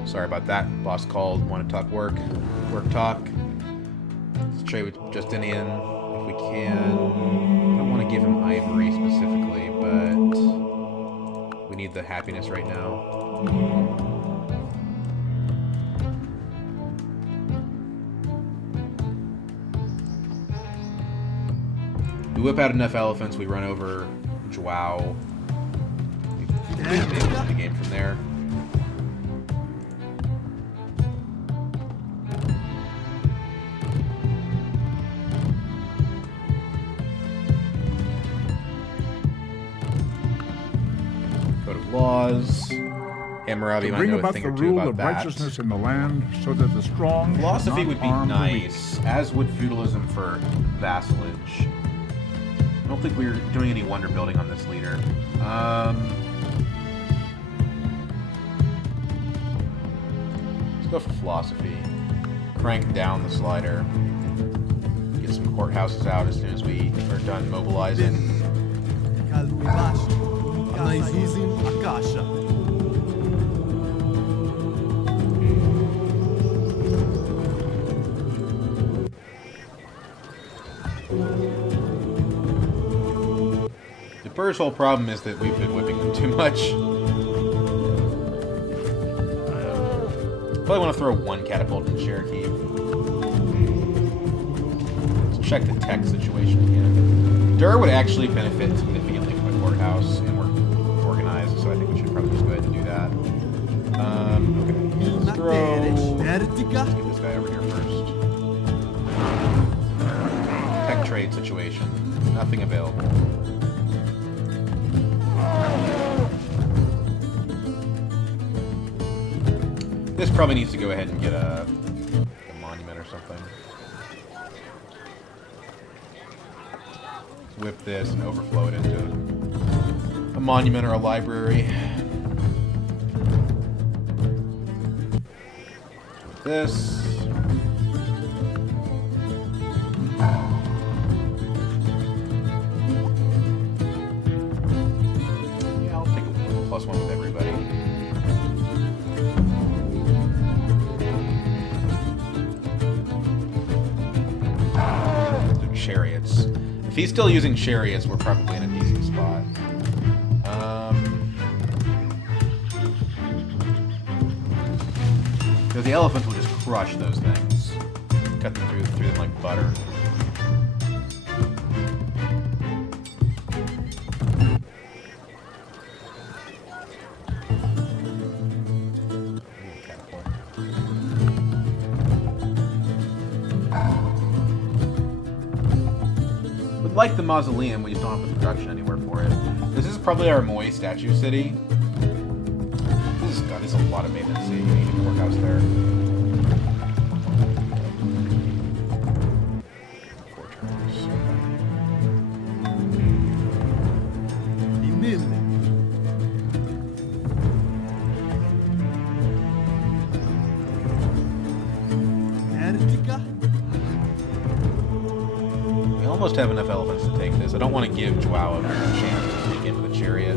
Sorry about that. Boss called. Want to talk work. Work talk. Let's trade with Justinian if we can. I don't want to give him ivory specifically, but we need the happiness right now. We whip out enough elephants, we run over Joao. We maybe win the game from there. Code of laws. Hammurabi might Bring know a about thing the or two rule about of that. righteousness in the land, so that the strong Philosophy would be harm the weak. nice, as would feudalism for vassalage. I don't think we're doing any wonder building on this leader. Let's go for philosophy. Crank down the slider. Get some courthouses out as soon as we are done mobilizing. Kaluibashi, Anaizuzin Akasha. The Burr's whole problem is that we've been whipping them too much. Probably want to throw one catapult in Cherokee. Let's check the tech situation again. Dur would actually benefit significantly from a courthouse, and we're organized, so I think we should probably just go ahead and do that. Okay. Let's get this guy over here first. Tech trade situation. Nothing available. This probably needs to go ahead and get a monument or something. Let's whip this and overflow it into a monument or a library. This. Yeah, I'll take a +1 with everybody. Chariots. If he's still using chariots, we're probably in a decent spot. Because the elephants will just crush those things. Cut them through them like butter. Like the mausoleum, we just don't have the production anywhere for it. This is probably our Moy statue city. This is a lot of maintenance. You need a courthouse there. Almost have enough elephants to take this. I don't want to give Joao a chance to sneak in with a chariot.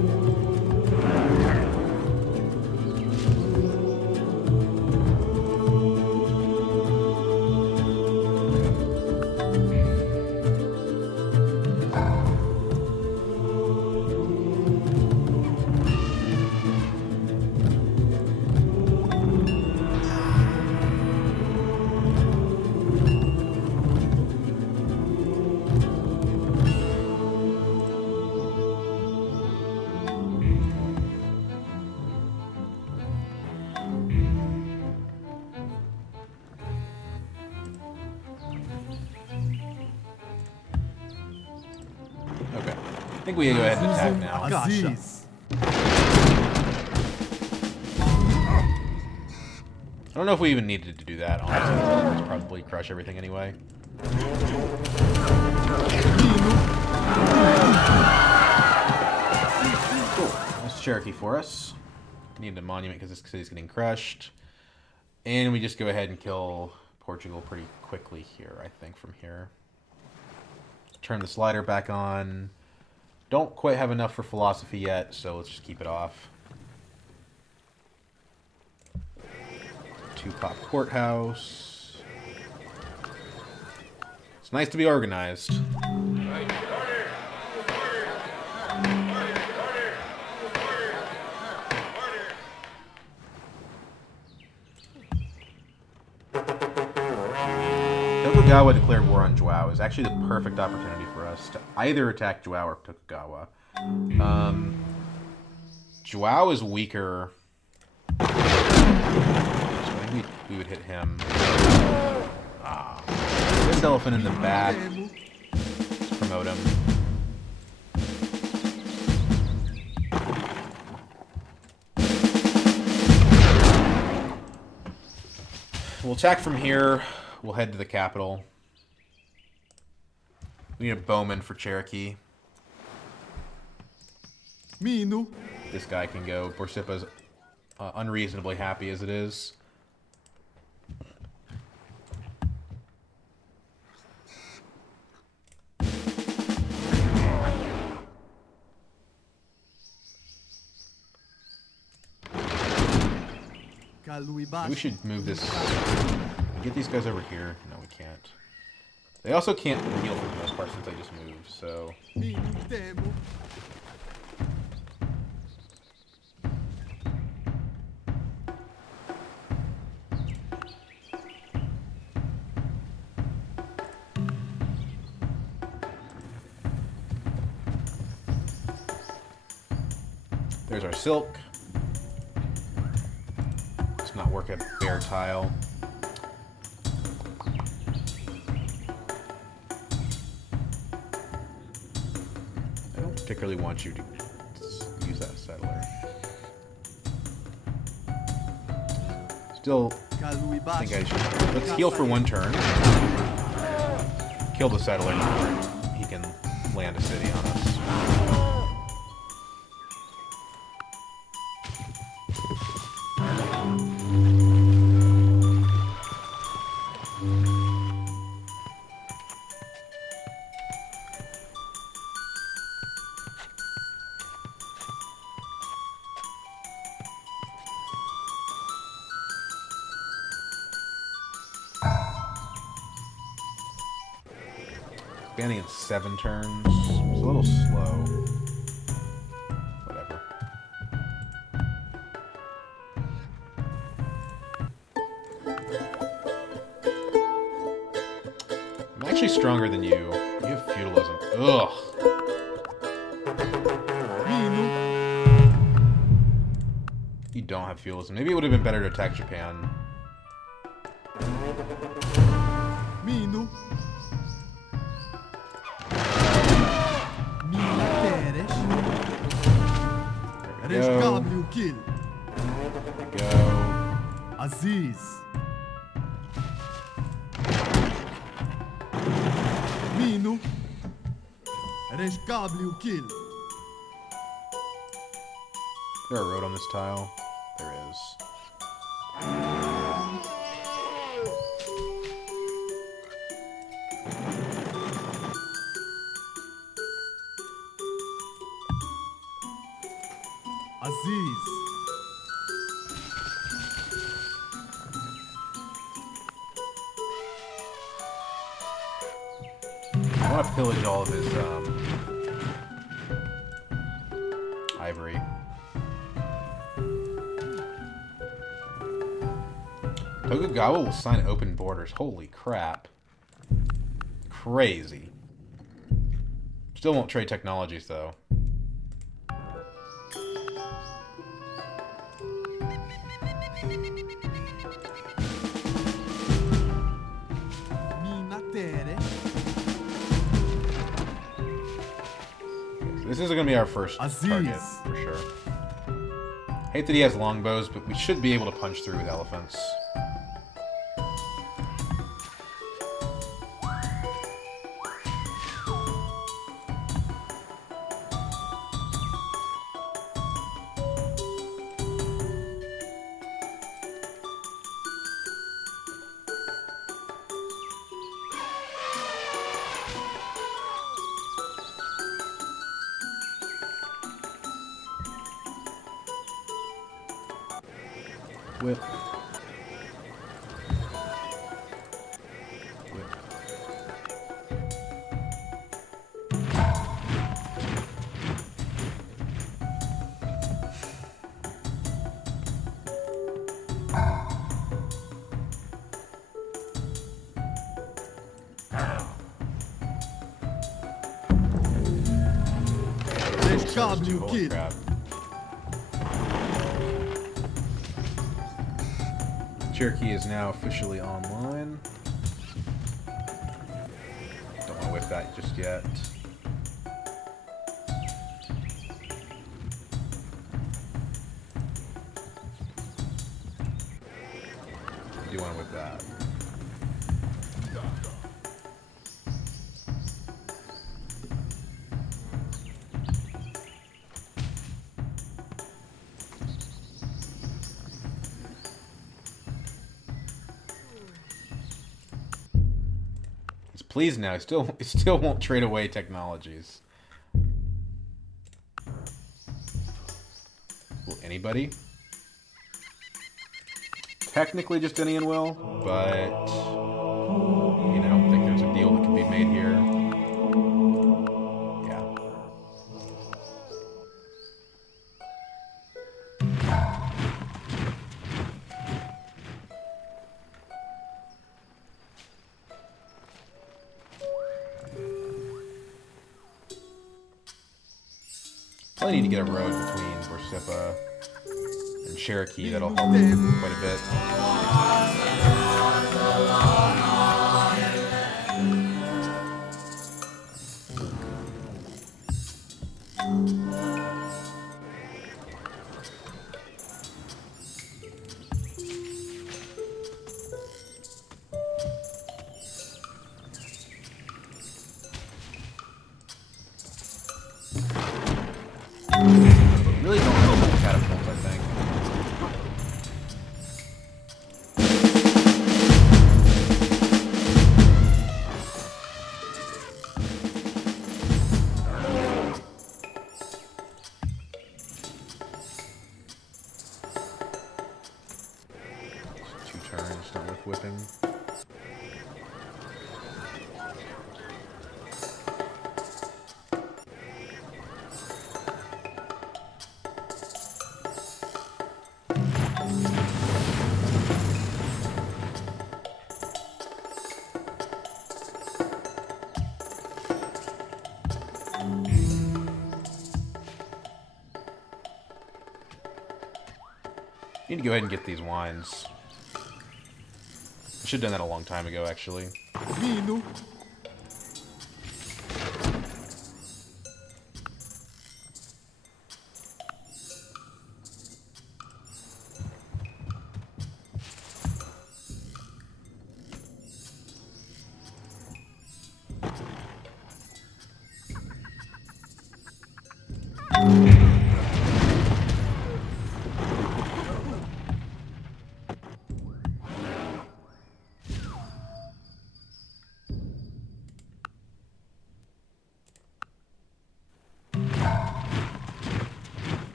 Okay. I think we can go ahead and attack now. Aziz. I don't know if we even needed to do that, honestly. Let's probably crush everything anyway. Cool. That's Cherokee for us. Need a monument because this city's getting crushed. And we just go ahead and kill Portugal pretty quickly here, I think, from here. Turn the slider back on. Don't quite have enough for philosophy yet, so let's just keep it off. 2-pop courthouse. It's nice to be organized. Tokugawa declared war on Joao. It was actually the perfect opportunity for us to either attack Joao or Tokugawa. Joao is weaker. So I think we would hit him. This elephant in the back. Let's promote him. We'll attack from here. We'll head to the capital. We need a bowman for Cherokee. Minu. This guy can go. Borsippa's unreasonably happy as it is. We should move this. Get these guys over here. No, we can't. They also can't heal for the most part since I just moved, so... There's our silk. Let's not work at bear tile. I don't particularly want you to use that settler. Still, I think I should. Let's heal for one turn. Kill the settler before he can land a city on us. Expanding in 7 turns. It's a little slow. Whatever. I'm actually stronger than you. You have feudalism. Ugh. You don't have feudalism. Maybe it would have been better to attack Japan. Minu. Go. Go. Aziz. Minu. Resh Kabli Ukil. Is there a road on this tile? There is. Aziz. I want to pillage all of his ivory. Tokugawa will sign open borders. Holy crap. Crazy. Still won't trade technologies, though. This is going to be our first target, for sure. Hate that he has longbows, but we should be able to punch through with elephants. Whip. service too. Holy crap. Cherokee is now officially online. Don't want to whip that just yet. Do want to whip that. He's pleased now. He still won't trade away technologies. Will anybody? Technically, Justinian will, but you know, I don't think there's a deal that can be made here. Yeah. Probably need to get a road between Borsippa and Cherokee. That'll help quite a bit. Really don't know about catapults, I think. Two turns, not worth whipping. Need to go ahead and get these wines. I should have done that a long time ago, actually. Minu.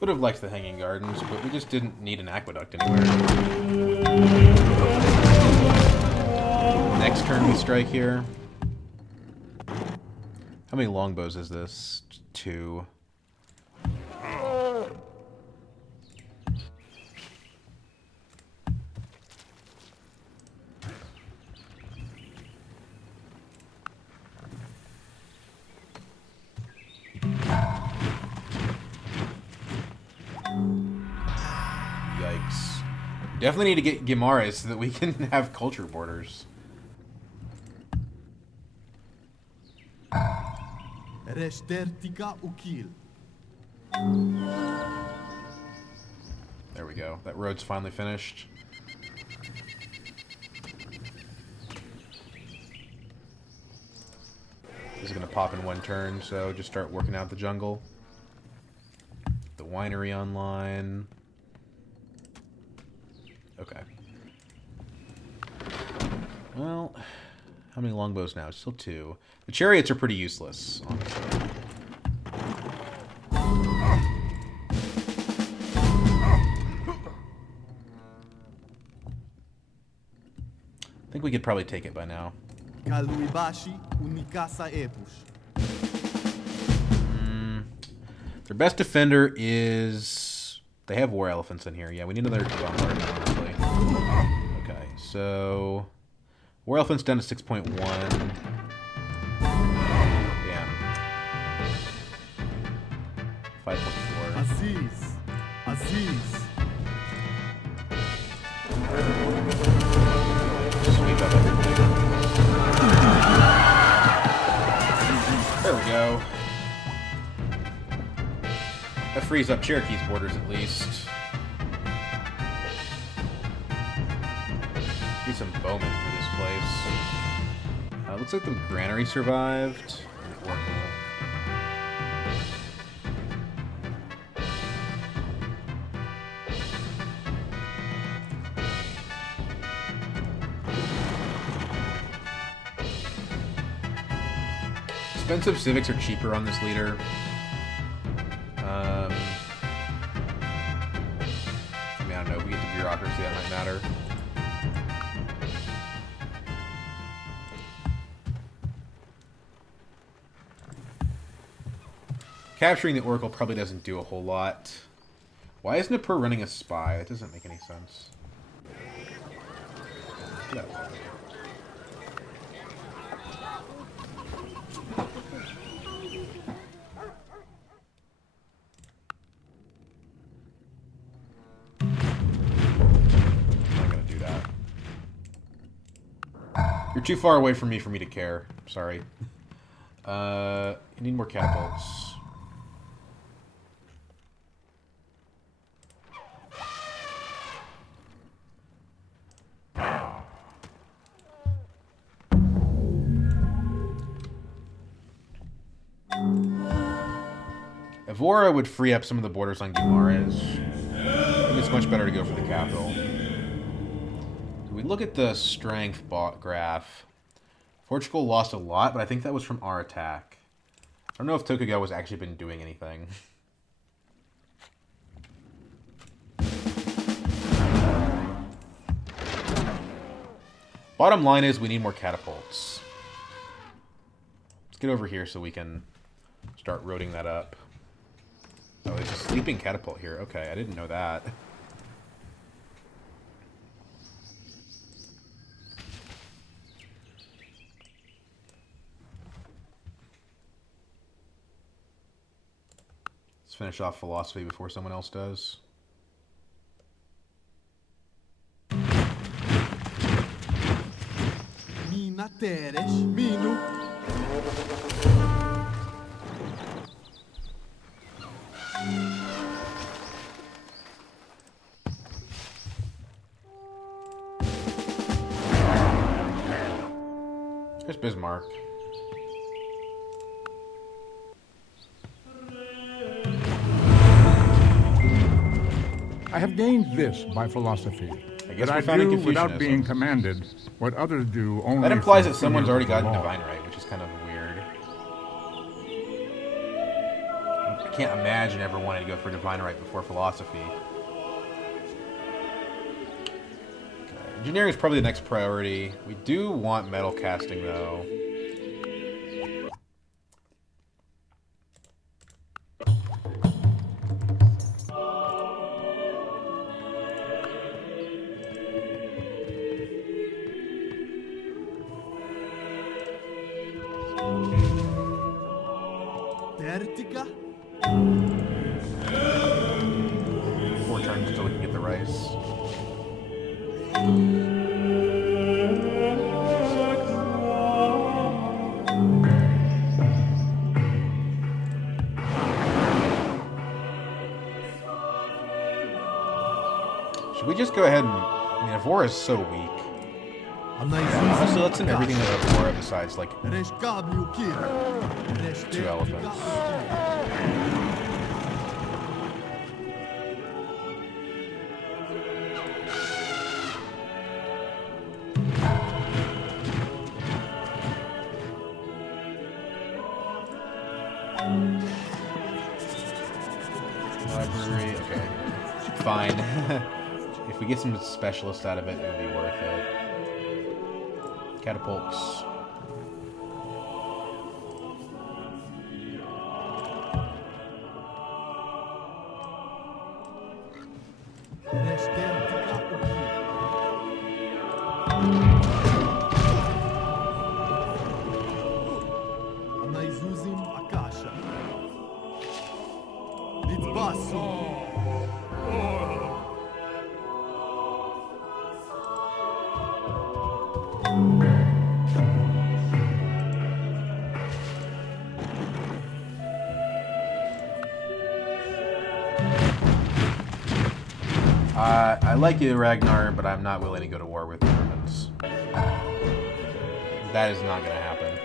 Would have liked the Hanging Gardens, but we just didn't need an aqueduct anywhere. Next turn we strike here. How many longbows is this? 2. Yikes. Definitely need to get Gimare so that we can have culture borders. There we go. That road's finally finished. This is going to pop in one turn, so just start working out the jungle. The winery online. Okay. Well, how many longbows now? Still 2. The chariots are pretty useless, honestly. I think we could probably take it by now. Their best defender is They have war elephants in here. Yeah, we need another bombardment, honestly. Okay, so... War elephants down to 6.1. Damn. 5.4. Aziz. Aziz. Sweep up everything. There we go. That frees up Cherokee's borders at least. Need some bowmen for this place. Looks like the granary survived. Expensive civics are cheaper on this leader. I mean, I don't know. If we get to bureaucracy, that might matter. Capturing the Oracle probably doesn't do a whole lot. Why is Nippur running a spy? That doesn't make any sense. No. You're too far away from me for me to care. Sorry. You need more catapults. Evora would free up some of the borders on Guimares. I think it's much better to go for the capital. We look at the strength graph. Portugal lost a lot, but I think that was from our attack. I don't know if Tokugawa has actually been doing anything. Bottom line is we need more catapults. Let's get over here so we can start roading that up. Oh, there's a sleeping catapult here. Okay, I didn't know that. Let's finish off philosophy before someone else does. Mina teres. Minu. There's Bismarck. I have gained this by philosophy. I guess that we're I founding do without Confucianism. being commanded what others do only. That implies that from someone's already fear of gotten law. divine right, which is kind of weird. I can't imagine ever wanting to go for divine right before philosophy. Okay. Engineering is probably the next priority. We do want metal casting, though. Tertica. 4 turns until we can get the rice. Should we just go ahead and... I mean, Evora is so weak. Honestly, let's send everything to Evora besides, like, 2 elephants. Library, okay. Fine. If we get some specialists out of it, it would be worth it. Catapults. Reshtertika ukil. Anaizuzim akasha. Litbasu. I like you, Ragnar, but I'm not willing to go to war with the Germans. That is not going to happen.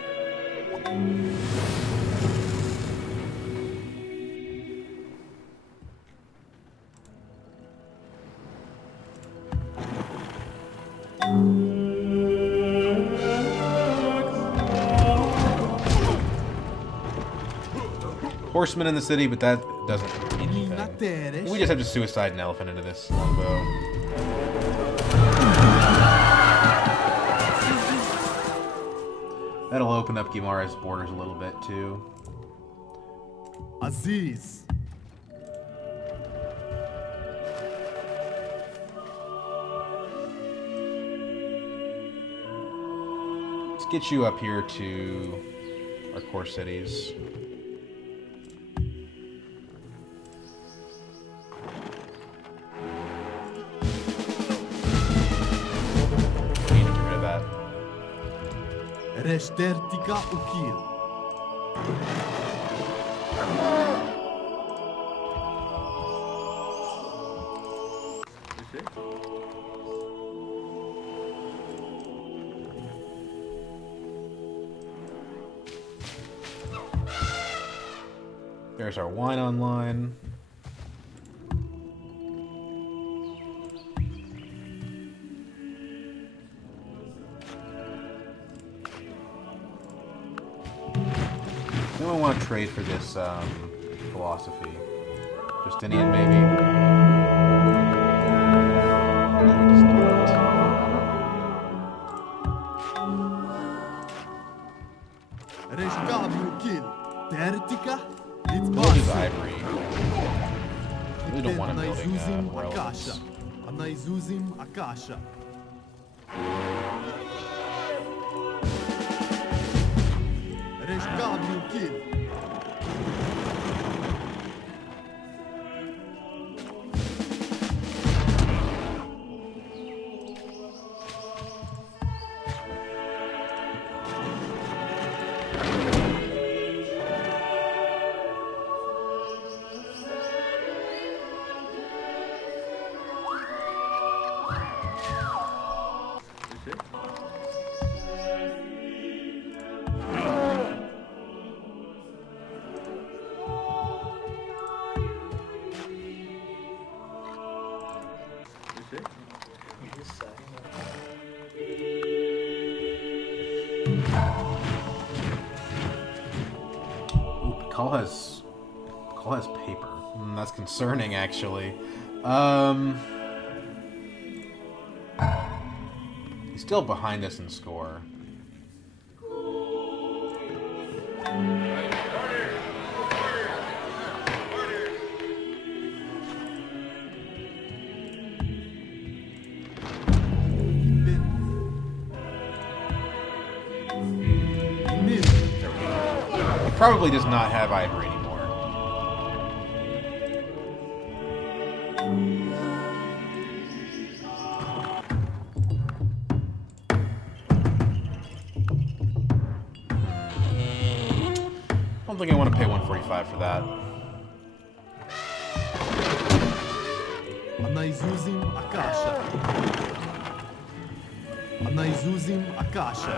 Horsemen in the city, but that doesn't mean anything. We just have to suicide an elephant into this longbow. That'll open up Gimara's borders a little bit too. Aziz. Let's get you up here to our core cities. Reshtertika ukil. There's our wine online. I want to trade for this philosophy. Justinian, maybe. What is ivory? I really don't want to building relevance. Anaizuzim akasha. Call has paper. That's concerning, actually. He's still behind us in score. Probably does not have ivory anymore. I don't think I want to pay 145 for that. Anaizuzim akasha. Anaizuzim akasha.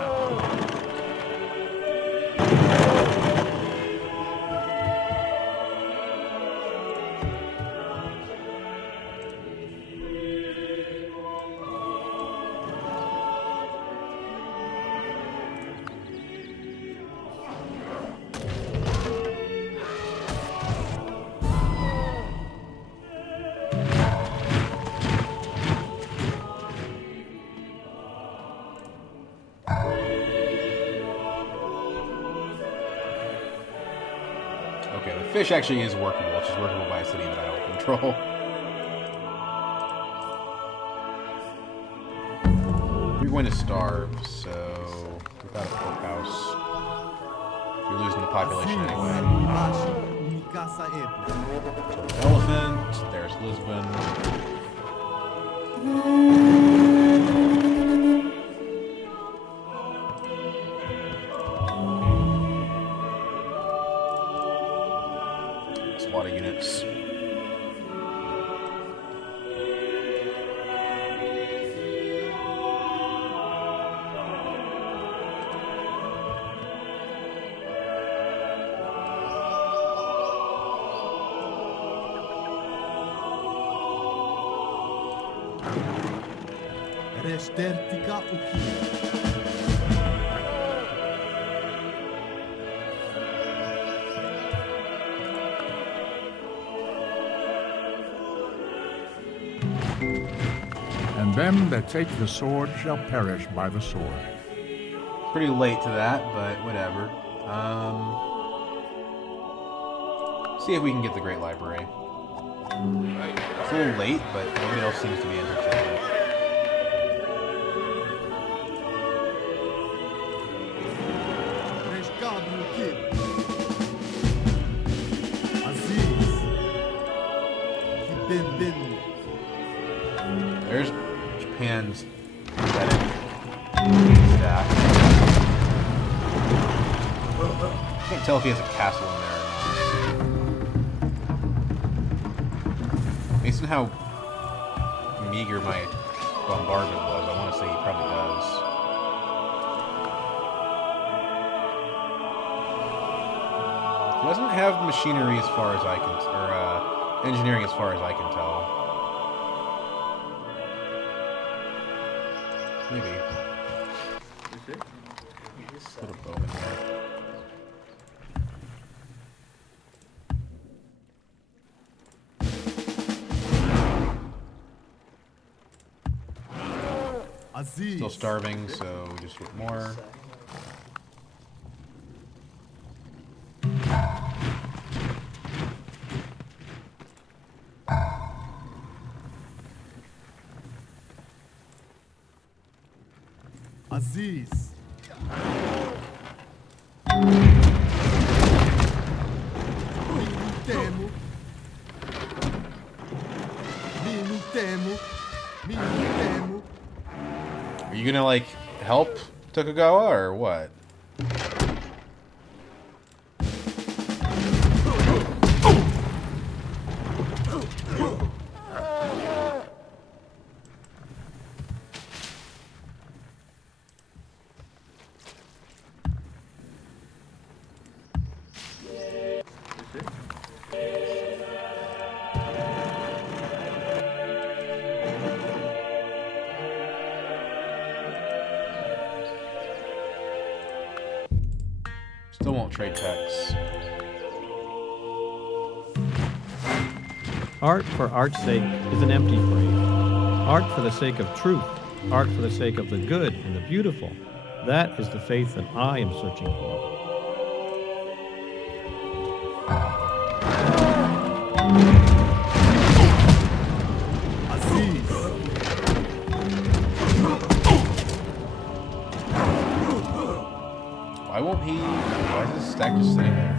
Okay, the fish actually is workable. It's just workable by a city that I don't control. going to starve, so without a courthouse, you're losing the population anyway. Pace, unicasa epoca. Elephant, there's Lisbon. It's a lot of units. Restertica ukia. And them that take the sword shall perish by the sword. Pretty late to that, but whatever. See if we can get the Great Library. It's a little late, but nobody else seems to be interested in it. Rescado ukia. Aziz. Kibembenu. There's Japan's pathetic staff. Can't tell if he has a castle in there or not. Based on how meager my bombardment was, I want to say he probably does. He doesn't have machinery as far as I can, or engineering as far as I can tell. Maybe. Put a bow in there. Aziz. Still starving, so just get more. Aziz. Temo. Temo. Temo. Are you gonna, like, help Tokugawa, or what? Still won't trade texts. Art for art's sake is an empty phrase. Art for the sake of truth, art for the sake of the good and the beautiful, that is the faith that I am searching for. Aziz. Why won't he? Why is this stack just sitting there?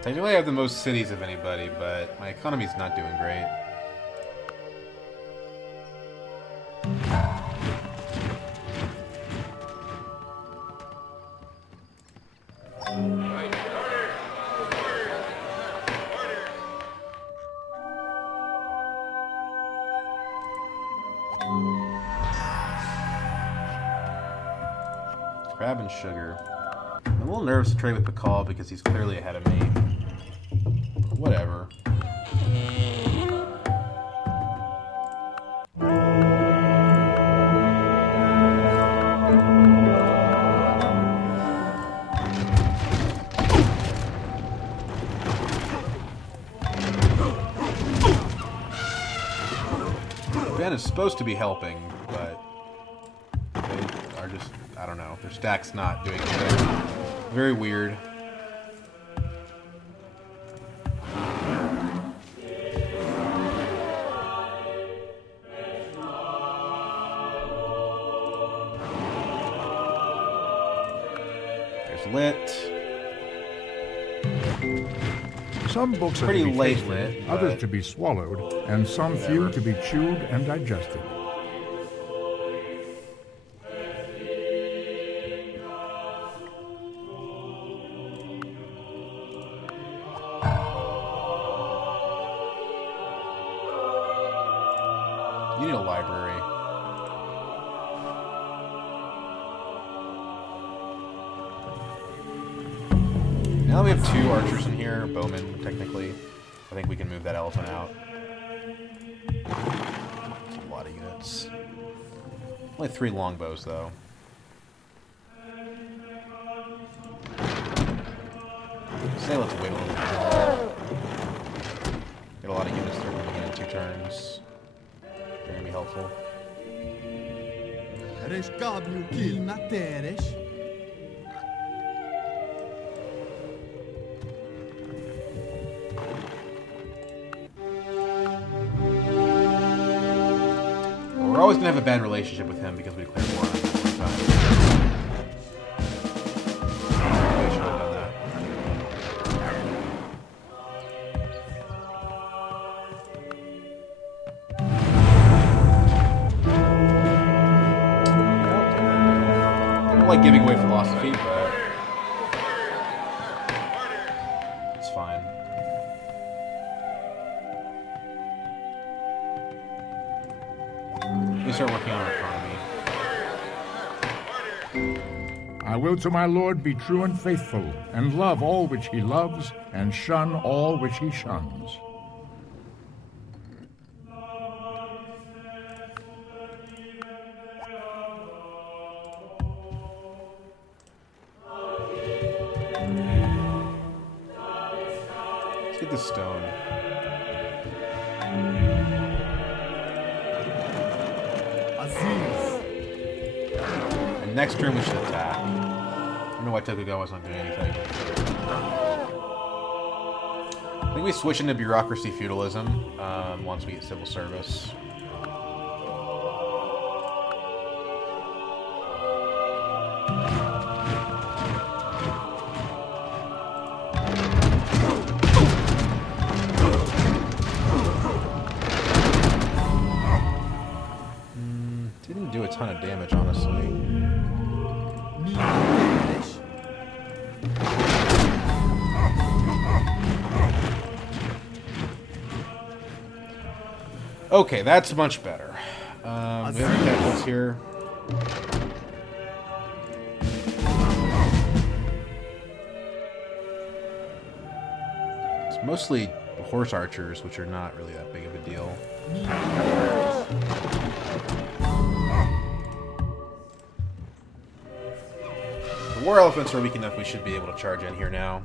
Technically, I have the most cities of anybody, but my economy's not doing great. Crab and sugar. I'm a little nervous to trade with Pakal because he's clearly ahead of me. But whatever. is supposed to be helping, but they are just, I don't know, their stack's not doing anything. Very weird. There's lit. Some books are Pretty to be late tasted, lit, others but to be swallowed, and some few to be chewed and digested. you need a library. Now we have 2 archers in here, bowmen, technically. I think we can move that elephant out. That's a lot of units. Only 3 longbows, though. Say let's wait a little bit more. Get a lot of units there coming in 2 turns. They're gonna be helpful. Rescabio kill na teres. We're always gonna have a bad relationship with him because we declared war on him all the time. We should have done that. I don't like giving away philosophy, but it's fine. We start working on our economy. I will to my Lord be true and faithful, and love all which he loves, and shun all which he shuns. Let's get this stone. Aziz. And next turn we should attack. I don't know why Tokugawa's not doing anything. I think we switch into bureaucracy feudalism once we get civil service. Didn't do a ton of damage, honestly. Mi teres. Okay, that's much better. We have catapults here. It's mostly horse archers, which are not really that big of a deal. Mi teres. The war elephants are weak enough we should be able to charge in here now.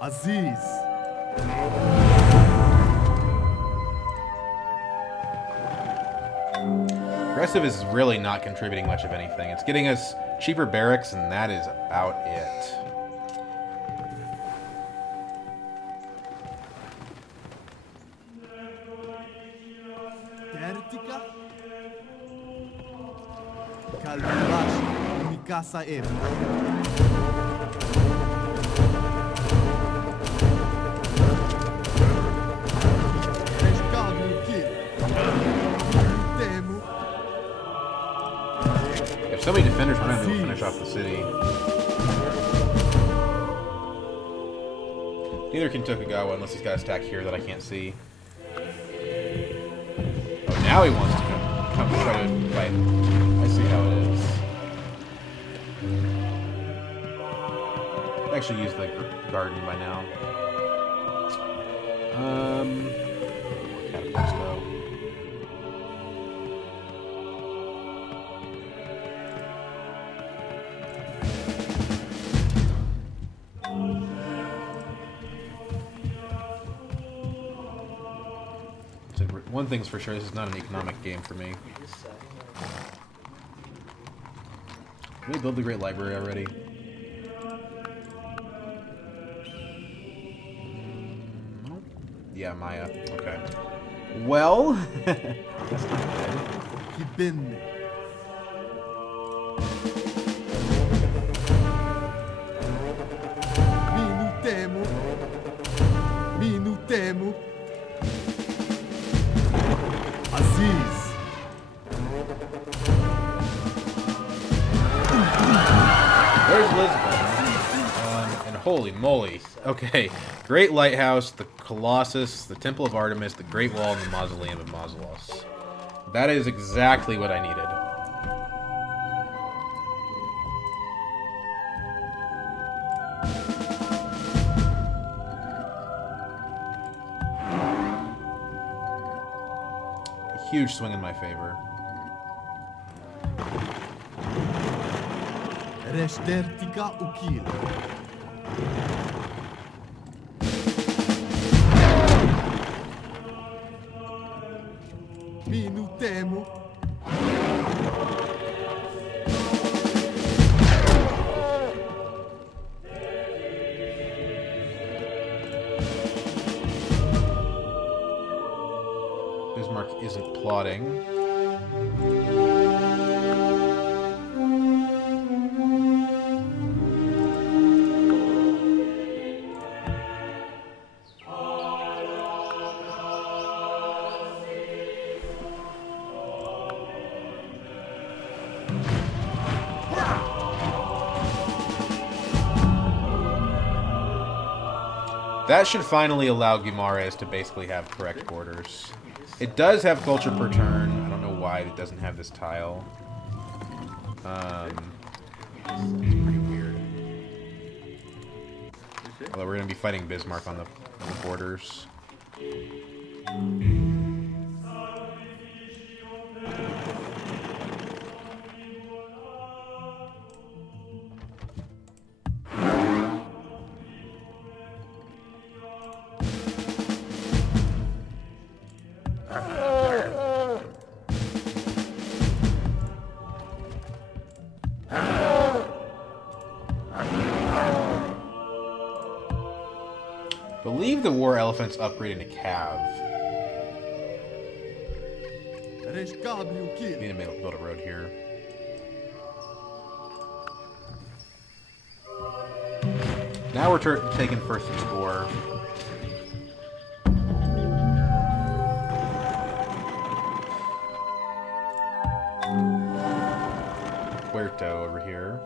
Aziz. Aggressive is really not contributing much of anything. It's getting us cheaper barracks, and that is about it. Tertica. Calvirash. Mi casa Rescabio kill. Temo. If so many defenders, we're going to be able to finish off the city. Neither can Tokugawa unless he's got a stack here that I can't see. Oh, now he wants to come try to fight. I see how it is. I actually used the garden by now. Catapults go. One thing's for sure, this is not an economic game for me. Did we build the Great Library already? No? Yeah, Maya. Okay. Well, that's not good. Kibenne. Minutemo. Minutemo. Aziz. There's Lisbon. And holy moly. Okay. Great Lighthouse, the Colossus, the Temple of Artemis, the Great Wall, and the Mausoleum of Mausoleus. That is exactly what I needed. A huge swing in my favor. Reshtertika ukil. Minutemo. Bismarck isn't plotting. That should finally allow Guimarães to basically have correct borders. It does have culture per turn. I don't know why it doesn't have this tile. It's pretty weird. Although we're going to be fighting Bismarck on the borders. Believe the war elephant's upgrading to Cav. Reshkabli ukil. Need to build a road here. Now we're taking first explorer. Puerto over here.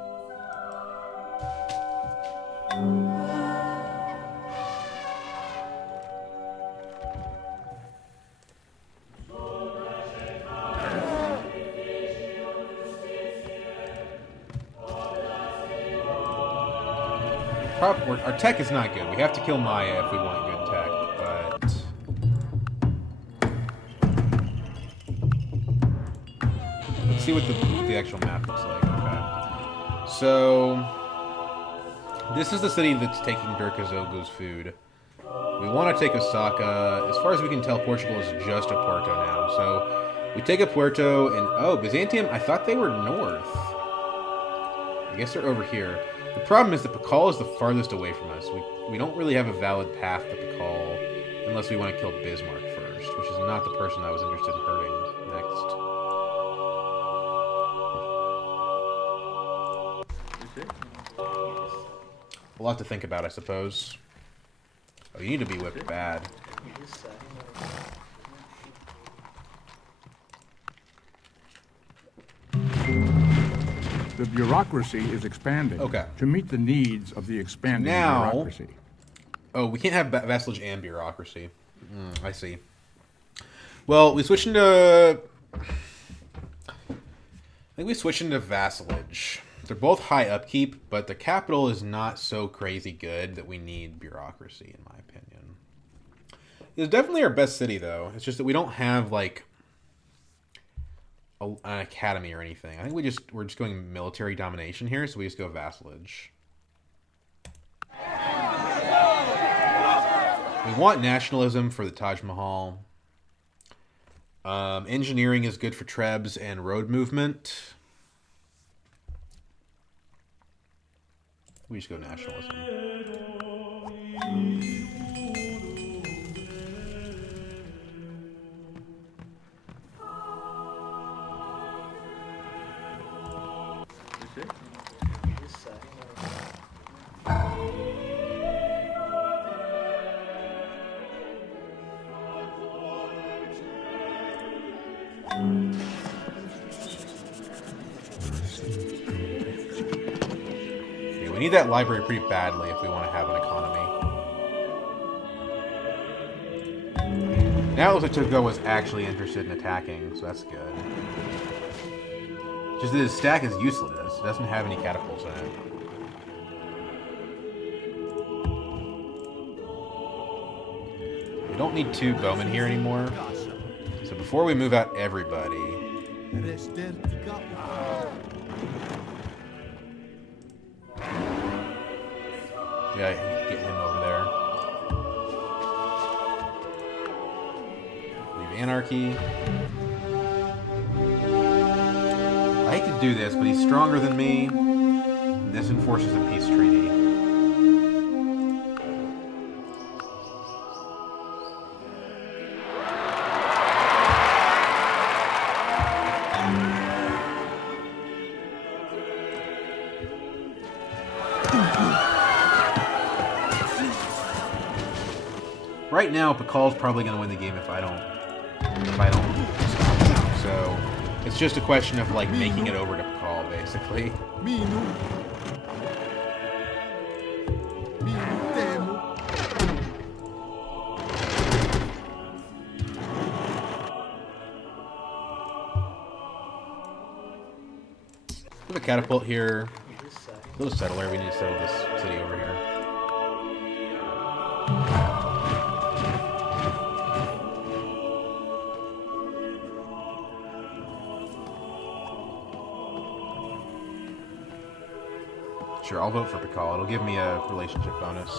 Our tech is not good. We have to kill Maya if we want good tech, but let's see what the actual map looks like. Okay. So this is the city that's taking Durkazogu's food. We want to take Osaka. As far as we can tell, Portugal is just a Porto now. So we take a Puerto, and oh, Byzantium, I thought they were north. I guess they're over here. The problem is that Pakal is the farthest away from us. We don't really have a valid path to Pakal unless we want to kill Bismarck first, which is not the person I was interested in hurting next. A lot to think about, I suppose. Oh, you need to be whipped bad. The bureaucracy is expanding to meet the needs of the expanding bureaucracy. Oh, we can't have vassalage and bureaucracy. I see. Well, we switched into... I think we switched into vassalage. They're both high upkeep, but the capital is not so crazy good that we need bureaucracy, in my opinion. It's definitely our best city, though. It's just that we don't have, like, an academy or anything. I think we're just going military domination here, so we just go vassalage. We want nationalism for the Taj Mahal. Engineering is good for trebs and road movement. We just go nationalism. We need that library pretty badly if we want to have an economy. Now it looks like Togo was actually interested in attacking, so that's good. Just that his stack is useless. It doesn't have any catapults in it. We don't need 2 bowmen here anymore. So before we move out everybody... Yeah, get him over there. Leave anarchy. I hate to do this, but he's stronger than me. And this enforces a peace treaty. Right now, Pakal's probably going to win the game if I don't stop him. So it's just a question of like making it over to Pakal, basically. We have a catapult here. A little settler. We need to settle this city over here. Sure, I'll vote for Pakal. It'll give me a relationship bonus.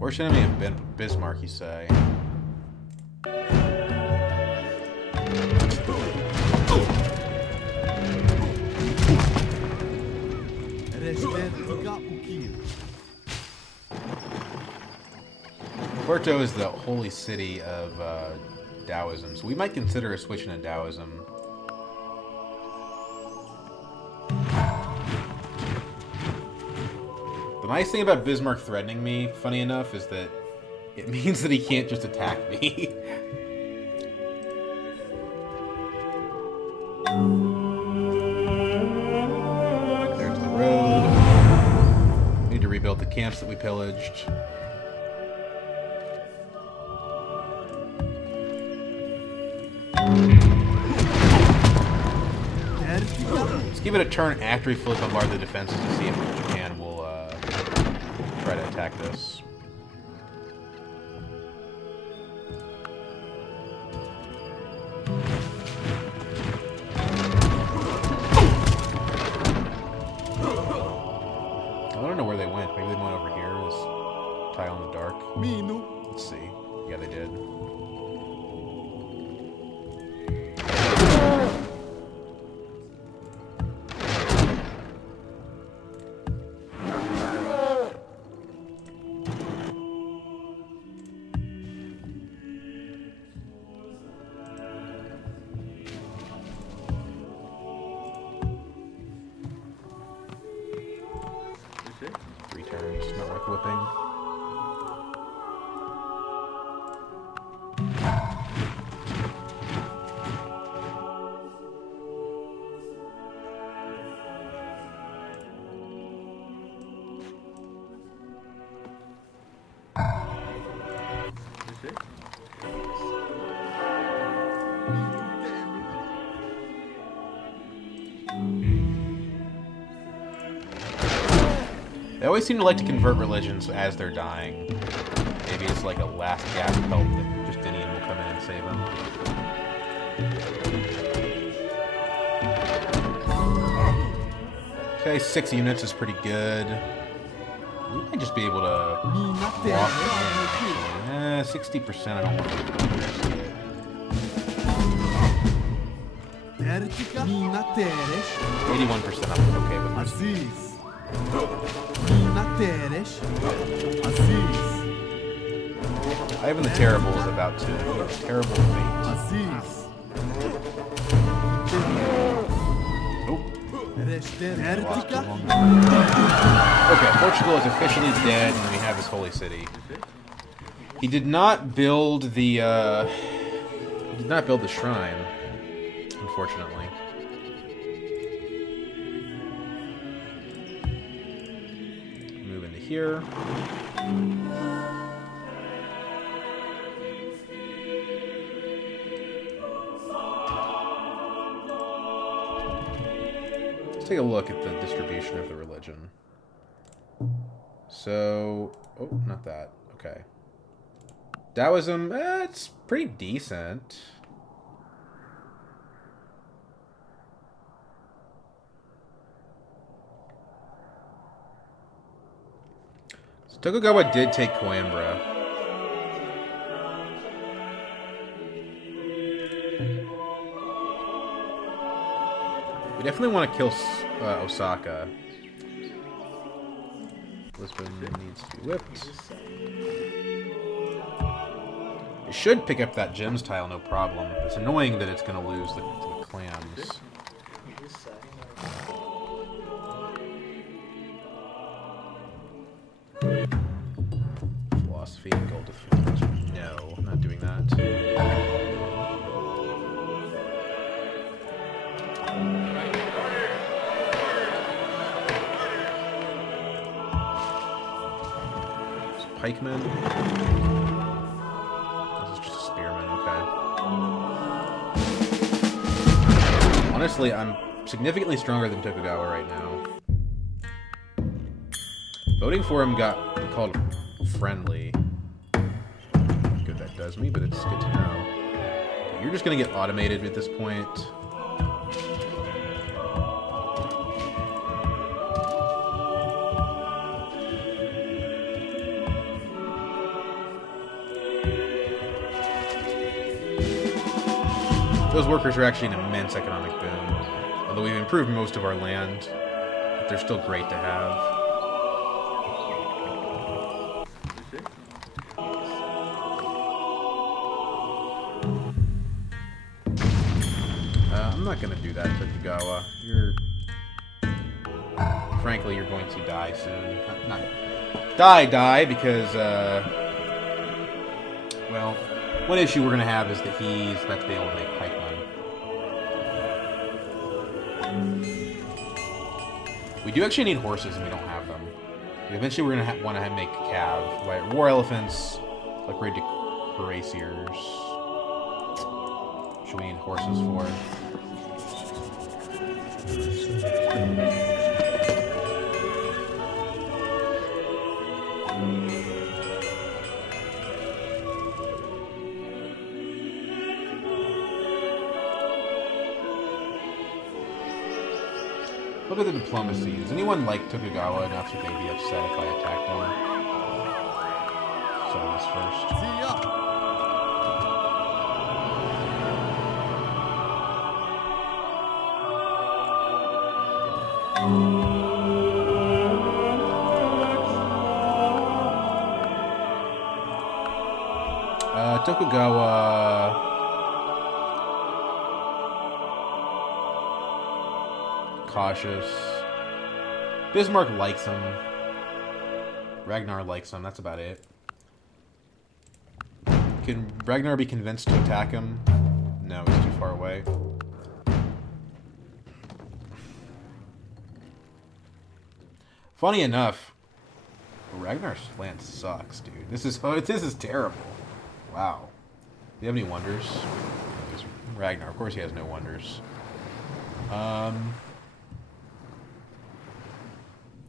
Worst enemy of Bismarck, you say? Porto is the holy city of Taoism, so we might consider a switch into Taoism. The nice thing about Bismarck threatening me, funny enough, is that it means that he can't just attack me. There's the road. We need to rebuild the camps that we pillaged. Let's give it a turn after we fully bombard the defenses to see if Japan will try to attack this. I don't know where they went. Maybe they went over here. This tile in the dark. Let's see. Yeah, they did. Not worth whipping. They always seem to like to convert religions as they're dying. Maybe it's like a last gasp hope that Justinian will come in and save them. Okay, 6 units is pretty good. We might just be able to Mina walk terre. in. 60% I don't want to risk it. Tertica. Mina teres. 81% I'm okay with this. Aziz. Mina teres. Aziz. Ivan the Terrible is about to meet a terrible fate. Aziz. Nope. Tertica. Okay, Portugal is officially dead, and we have his holy city. He did not build the shrine, unfortunately. Move into here. Let's take a look at the distribution of the religion. So, oh, not that. Okay. Taoism, it's pretty decent. So Tokugawa did take Coimbra. We definitely want to kill Osaka. Lisbon needs to be whipped. It should pick up that gems tile, no problem. It's annoying that it's going to lose to the clams. Philosophy, gold defense. No, I'm not doing that. Pikemen. This is just a spearman, okay. Honestly, I'm significantly stronger than Tokugawa right now. Voting for him got called friendly. How good that does me, but it's good to know. Okay, you're just gonna get automated at this point. Those workers are actually an immense economic boom. Although we've improved most of our land, they're still great to have. I'm not going to do that, Tokugawa. Frankly, you're going to die soon. Not die, because, well, one issue we're going to have is that he's about to be able to make pikemen. We do actually need horses, and we don't have them. Eventually, we're going to want to make cav. Right? War elephants, upgrade to cuirassiers. Should we need horses for? Look at the diplomacy. Does anyone like Tokugawa enough that they'd be upset if I attacked them? Settle this first. See ya. Tokugawa. Cautious. Bismarck likes him. Ragnar likes him. That's about it. Can Ragnar be convinced to attack him? No, he's too far away. Funny enough, Ragnar's land sucks, dude. This is terrible. Wow. Do you have any wonders? Ragnar, of course he has no wonders. I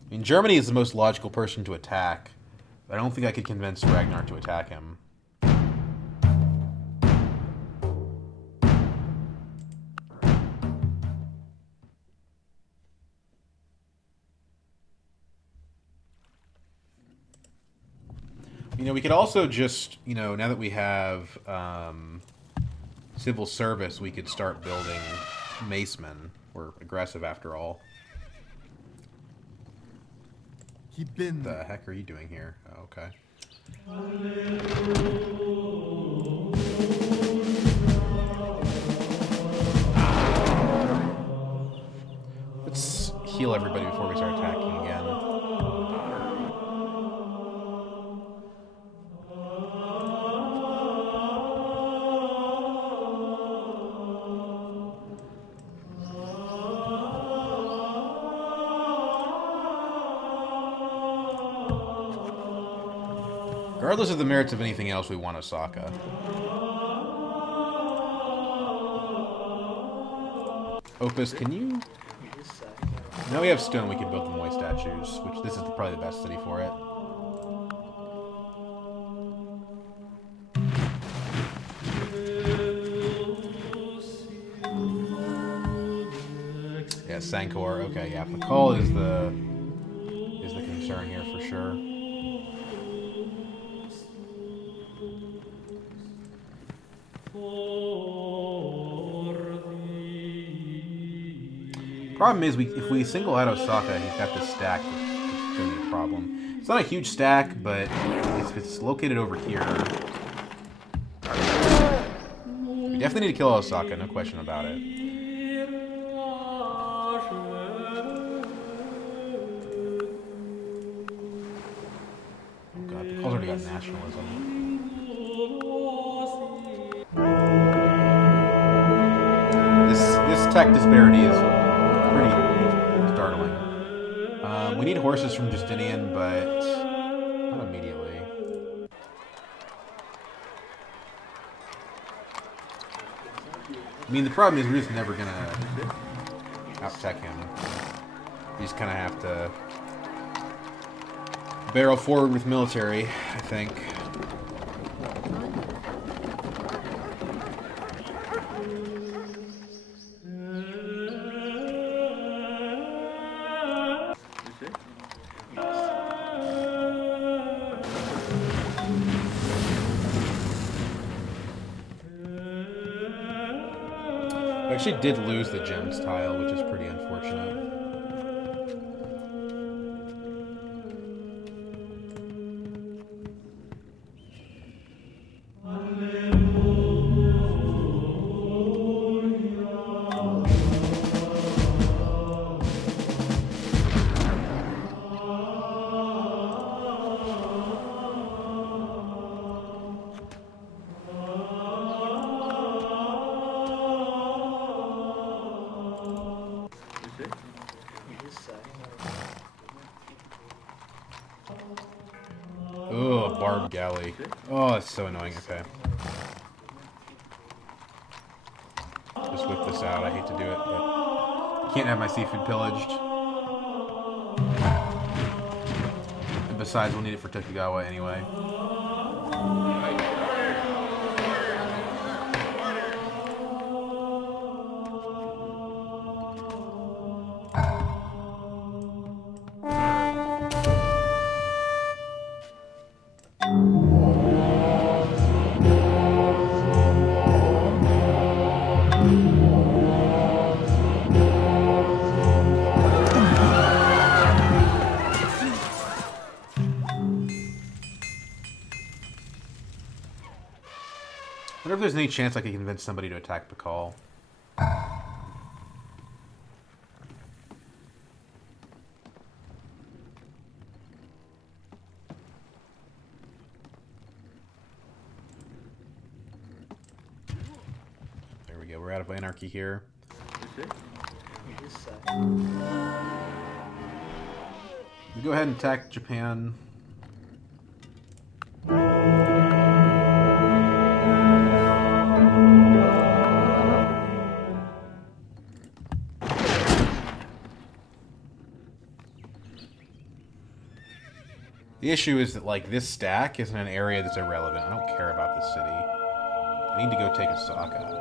mean, Germany is the most logical person to attack. But I don't think I could convince Ragnar to attack him. You know, we could also just, you know, now that we have civil service, we could start building macemen. We're aggressive after all. Keep been. What the heck are you doing here? Oh, okay. Let's heal everybody before we start attacking again. Regardless of the merits of anything else, we want Osaka. Opus, can you... Now we have stone, we can build the Moai statues, which this is probably the best city for it. Yeah, Sankor. Okay, yeah, Pakal is the concern here for sure. Problem is, if we single out Osaka, he's got this stack. It's going to be a problem. It's not a huge stack, but if it's located over here, we definitely need to kill Osaka. No question about it. Oh god, Pakal's already got nationalism. This tech disparity is pretty startling. We need horses from Justinian, but not immediately. I mean, the problem is we're just never gonna out-tech him. We just kind of have to barrel forward with military, I think. I actually did lose the gems tile, which is pretty unfortunate. Oh, Barb Galley. Oh, that's so annoying. Okay. Just whip this out. I hate to do it, but I can't have my seafood pillaged. And besides, we'll need it for Tokugawa anyway. I wonder if there's any chance I could convince somebody to attack Pakal. There we go, we're out of anarchy here. We go ahead and attack Japan. The issue is that, like, this stack is in an area that's irrelevant. I don't care about this city. I need to go take Osaka.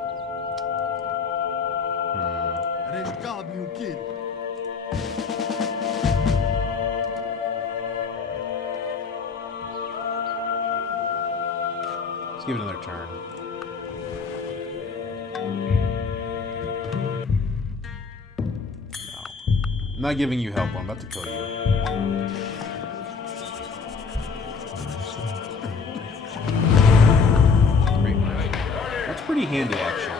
give it another turn. No. I'm not giving you help. I'm about to kill you. Great work. That's pretty handy, actually.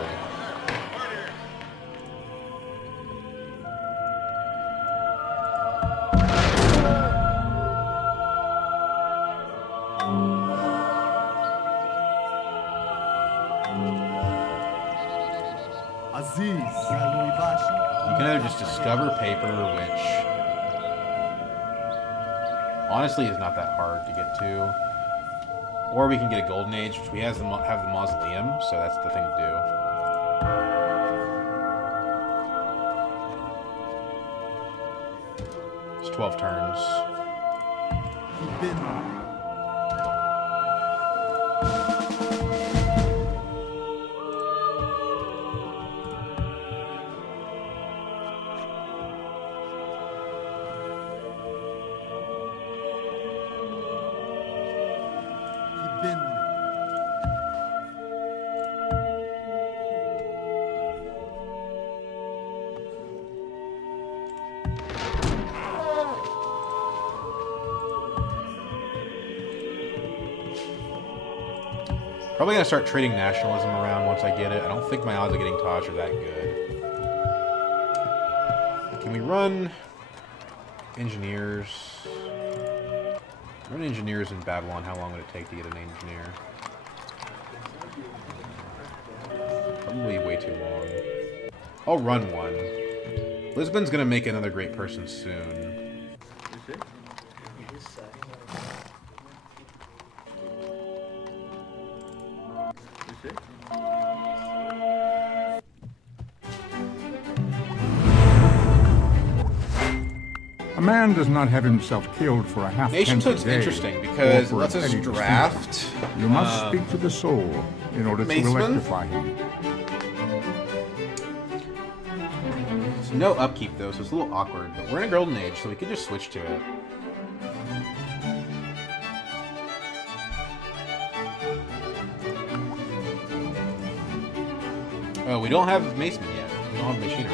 You can either just discover paper, which honestly is not that hard to get to, or we can get a golden age, which we have the mausoleum, so that's the thing to do. It's 12 turns. Probably gonna start trading nationalism around once I get it. I don't think my odds of getting Taj are that good. Can we run engineers? Run engineers in Babylon. How long would it take to get an engineer? Probably way too long. I'll run one. Lisbon's gonna make another great person soon. A man does not have himself killed for a half Nation pence a Took's day, interesting because it or lets for a us petty draft. dispute. You must speak to the soul in order to Maceman? electrify him. There's no upkeep though, so it's a little awkward. But we're in a golden age, so we could just switch to it. Oh, we don't have Maceman yet. We don't have machinery.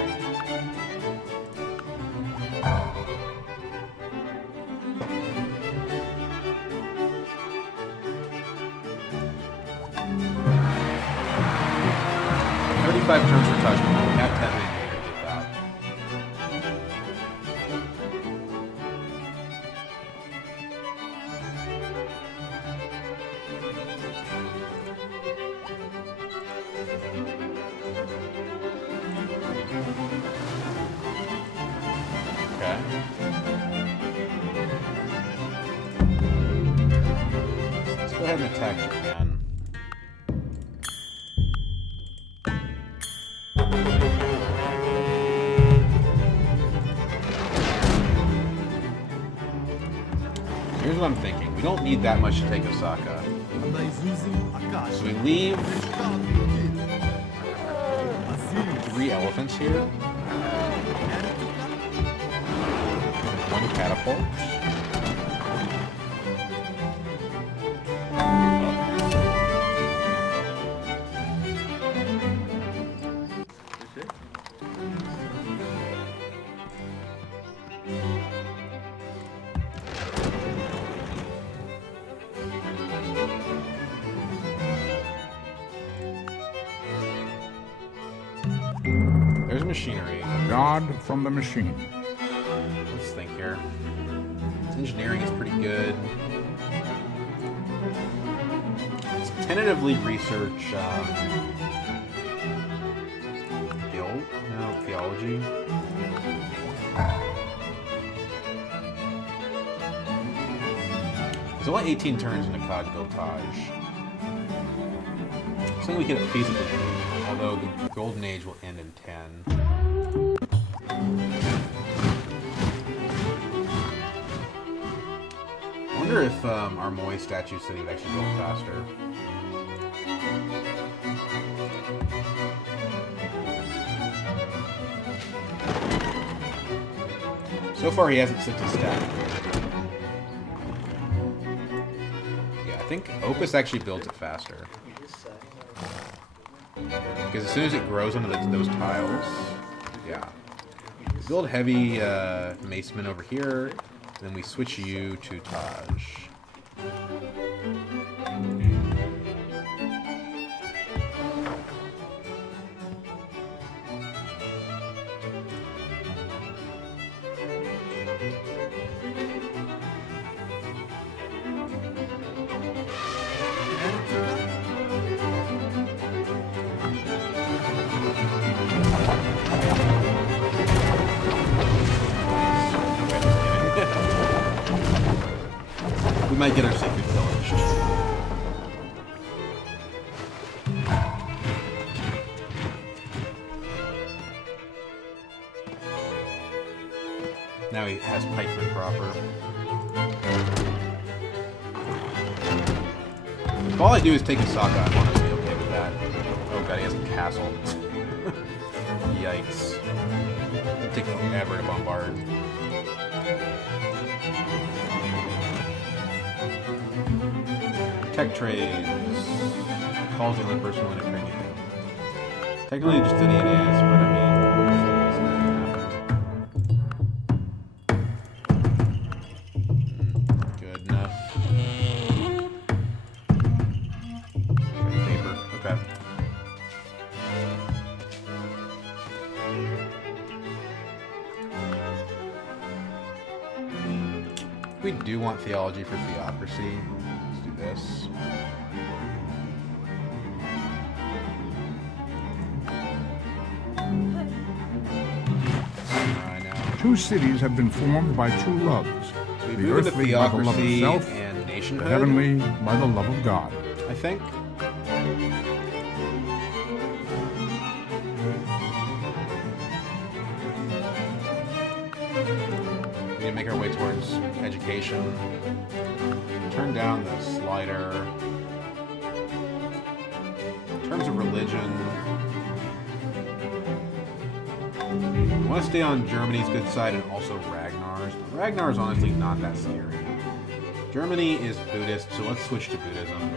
Five turns for Taj Mahal. We have 10 in here to get that. Okay. Let's go ahead and attack Japan. Here's what I'm thinking. We don't need that much to take Osaka. So we leave 3 elephants here. 1 catapult. There's machinery. God from the machine. Let's think here. Engineering is pretty good. Let's tentatively research guild? No, theology. There's only 18 turns in a COD build Taj. Something we could feasibly do, although the golden age will end in 10. I wonder if our Moy statue city would actually build faster. So far he hasn't sent his stack. Yeah, I think Opus actually builds it faster. Because as soon as it grows onto those tiles, yeah. Build heavy macemen over here, then we switch you to Taj. We might get our secret pillaged. Now he has pikemen proper. If all I do is take Osaka, I'm honestly okay with that. Oh god, he has a castle. Yikes. It'll take forever to bombard. Tech trades. Calls the only person willing to trade anything. Technically, Justinian is, but I mean, it's not gonna happen. Good enough. Paper. Okay. We do want theology for theocracy. Let's do this. Two cities have been formed by two loves. We The move into earthly by the love of theocracy self, and the nationhood. heavenly by the love of God. I think. We need to make our way towards education. Turn down the slider. In terms of religion, I want to stay on Germany's good side and also Ragnar's. But Ragnar's honestly not that scary. Germany is Buddhist, so let's switch to Buddhism.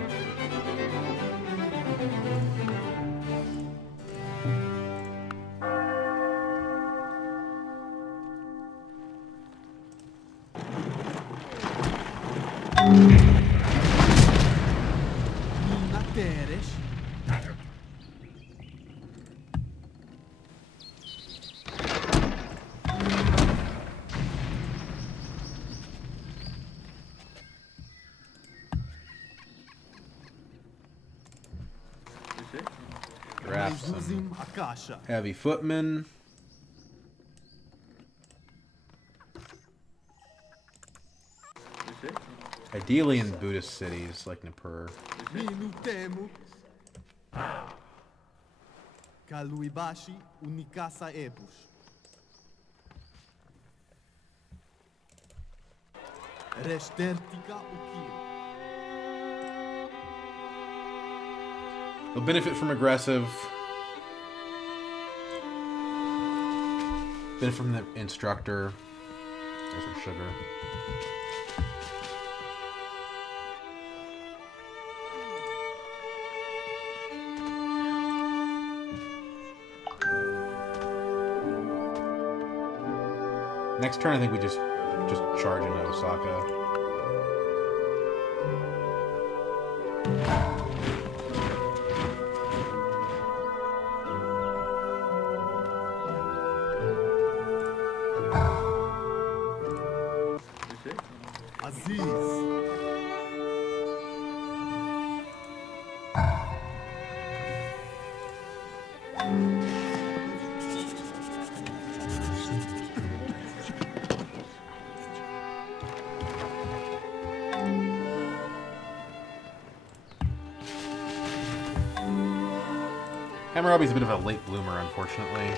Draft some heavy footmen. Ideally in Buddhist cities like Nippur. Kaluibashi unikasa epush. Reshtertika ukir. They'll benefit from aggressive. Benefit from the instructor. There's some sugar. Next turn, I think we just charge into Osaka. Aziz. Hammurabi's a bit of a late bloomer, unfortunately.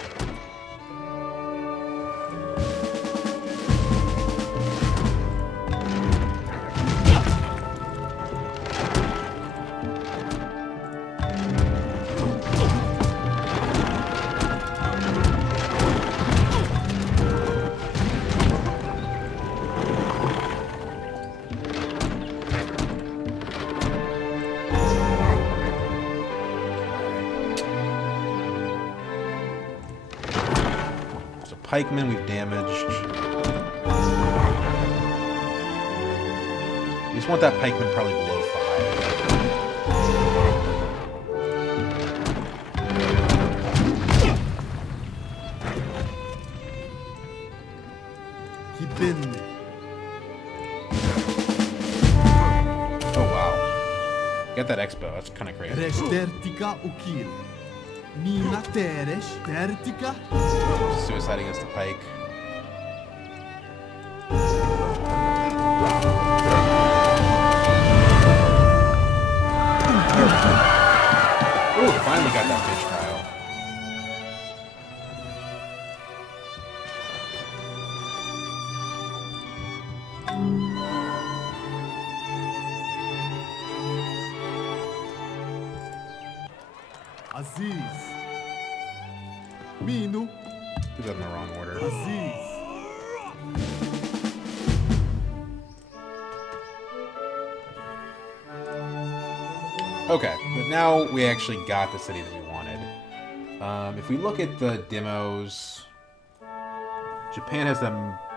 pikemen we've damaged. We just want that pikeman probably below 5. Kibenne. Oh wow. Get that expo, that's kinda crazy. Restertica ukil. Mina teresh tertica. Suicide against the pike. Ooh, finally got that fish tile. Aziz. Minu. Put that in the wrong order. Aziz. Okay, but now we actually got the city that we wanted. If we look at the demos, Japan has the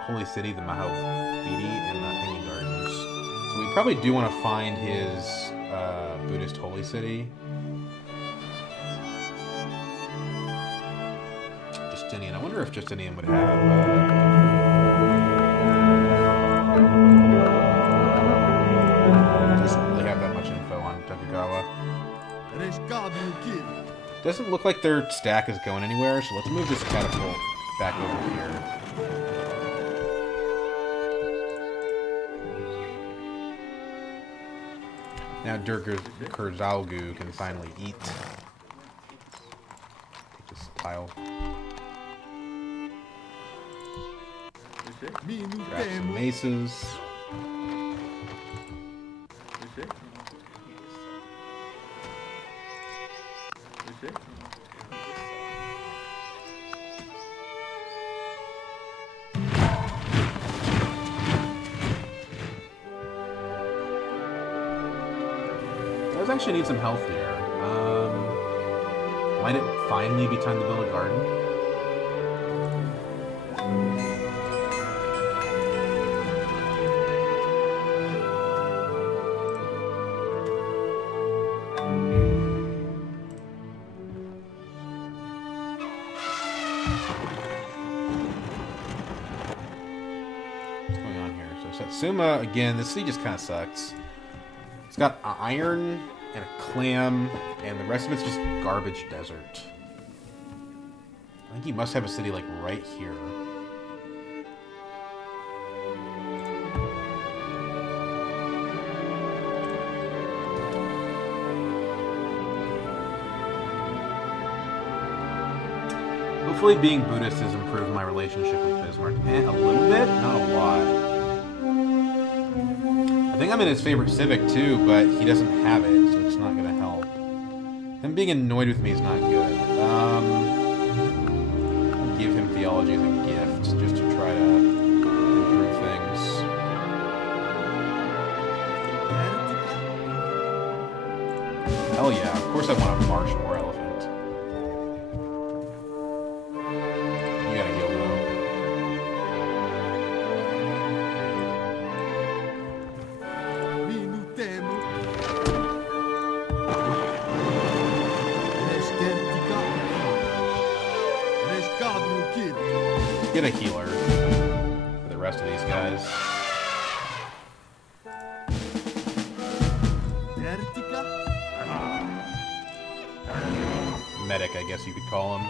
holy city, the Mahabodhi, and the Hanging Gardens. So we probably do want to find his Buddhist holy city. Justinian. I wonder if Justinian would have... doesn't really have that much info on Tokugawa. Reshkadu ukil. Doesn't look like their stack is going anywhere, so let's move this catapult back over here. Now Durga Kurzalgu can finally eat. Take this tile. Minu Grab some temo. maces. Does actually need some health here. Might it finally be time to build a garden? What's going on here? So Satsuma, again, this city just kind of sucks. It's got iron and a clam, and the rest of it's just garbage desert. I think he must have a city, like, right here. Hopefully being Buddhist has improved my relationship with Bismarck. A little bit, not a lot. I think I'm in his favorite civic too, but he doesn't have it, so it's not going to help. Him being annoyed with me is not good. I'll give him theology as a gift, just to try to improve things. Hell yeah, of course I want to march more elephant. You gotta heal though. Minu temo. Restertica ukil. Reshkadu ukil. Get a healer for the rest of these guys. Tertica. Medic, I guess you could call him.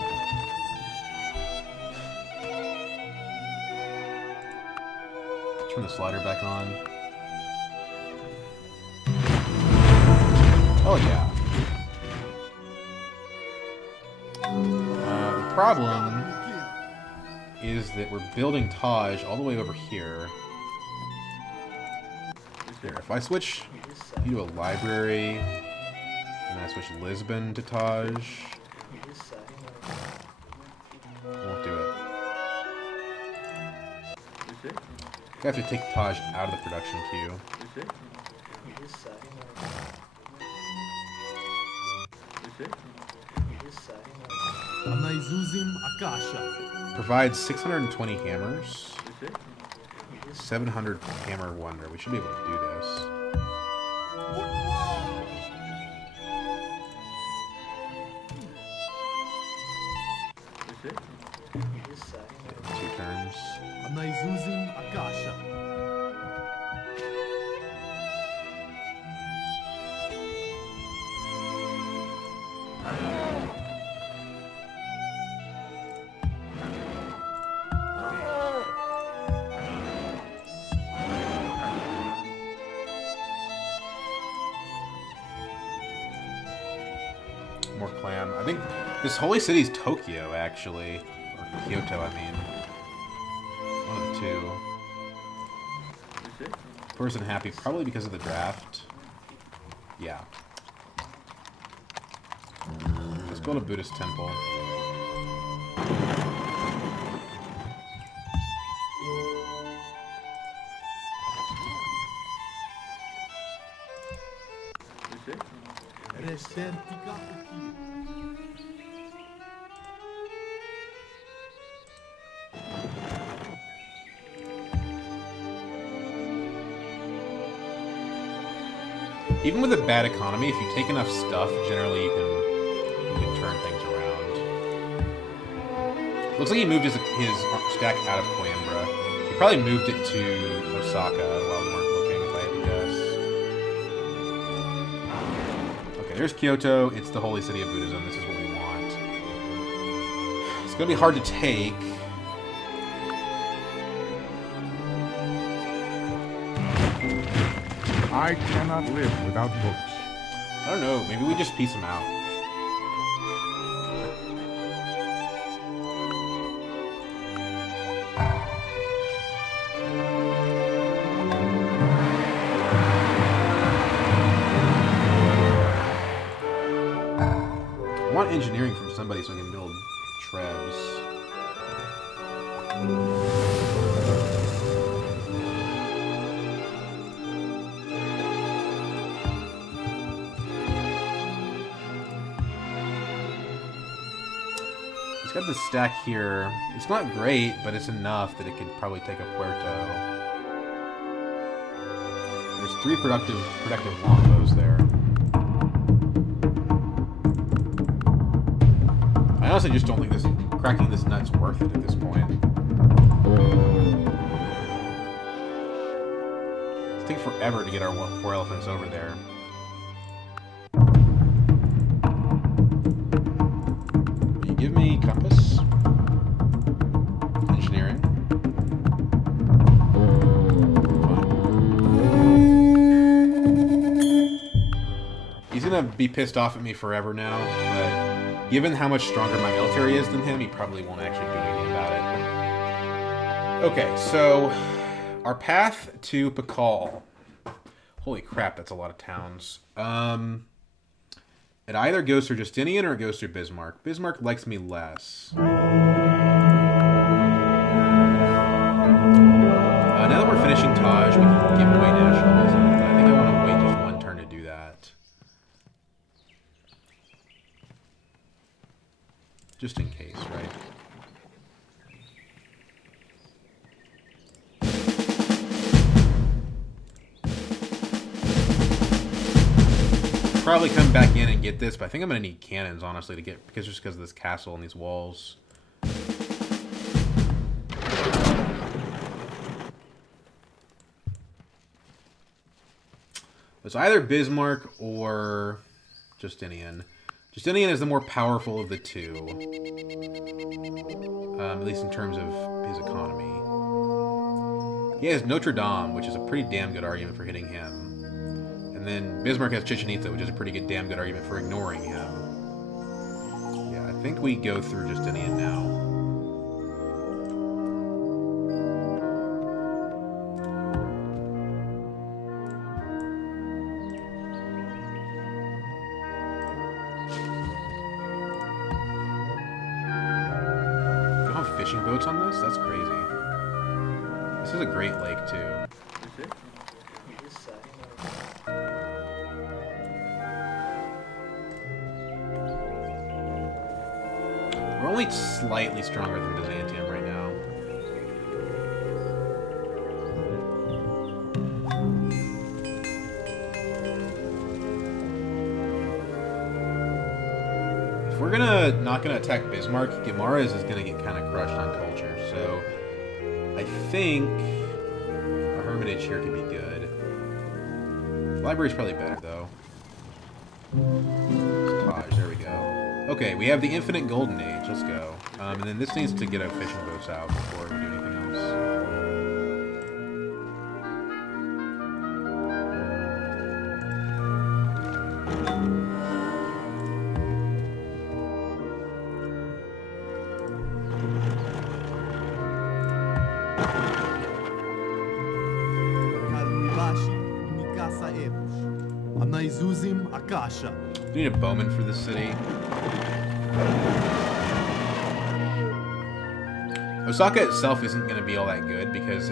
Turn the slider back on. Oh yeah. The problem is that we're building Taj all the way over here. There, if I switch you to a library, and I switch Lisbon to Taj, won't do it. I have to take Taj out of the production queue. Anaizuzim akasha. provides 620 hammers. 700 hammer wonder. We should be able to do this. Yeah, 2 turns. Anaizuzim Akasha. More clan. I think this holy city's Tokyo, actually. Or Kyoto, I mean. One of the two. Person happy, probably because of the draft. Yeah. Let's build a Buddhist temple. Resentika Ukir. Even with a bad economy, if you take enough stuff, generally you can turn things around. Looks like he moved his stack out of Coimbra. He probably moved it to Osaka while we weren't looking, if I had to guess. Okay, there's Kyoto. It's the holy city of Buddhism. This is what we want. It's gonna be hard to take. I cannot live without books. I don't know. Maybe we just piece them out. I want engineering from somebody so I can build Trebs. It's got this stack here. It's not great, but it's enough that it could probably take a Puerto. There's 3 productive longbows there. I honestly just don't think cracking this nut's worth it at this point. It's taking forever to get our poor elephants over there. Give me compass. Engineering. Fine. He's gonna be pissed off at me forever now, but given how much stronger my military is than him, he probably won't actually do anything about it. Okay, so our path to Pakal. Holy crap, that's a lot of towns. It either goes through Justinian or it goes through Bismarck. Bismarck likes me less. Now that we're finishing Taj, we can give away nationalism. But I think I want to wait just 1 turn to do that. Just in case, right? Probably come back in and get this, but I think I'm gonna need cannons, honestly, to get because of this castle and these walls. It's either Bismarck or Justinian. Justinian is the more powerful of the two, at least in terms of his economy. He has Notre Dame, which is a pretty damn good argument for hitting him. And then Bismarck has Chichen Itza, which is a pretty good, damn good argument for ignoring him. Yeah, I think we go through Justinian now. You don't have fishing boats on this? That's crazy. This is a great lake, too. We're only slightly stronger than Byzantium right now. If we're not gonna attack Bismarck, Guimaraes is gonna get kind of crushed on culture. So I think a hermitage here could be good. Library's probably better though. Taj, there we go. Okay, we have the Infinite Golden Age. Let's go. And then this needs to get our fishing boats out before we do anything else. We need a bowman for this city. Osaka itself isn't going to be all that good because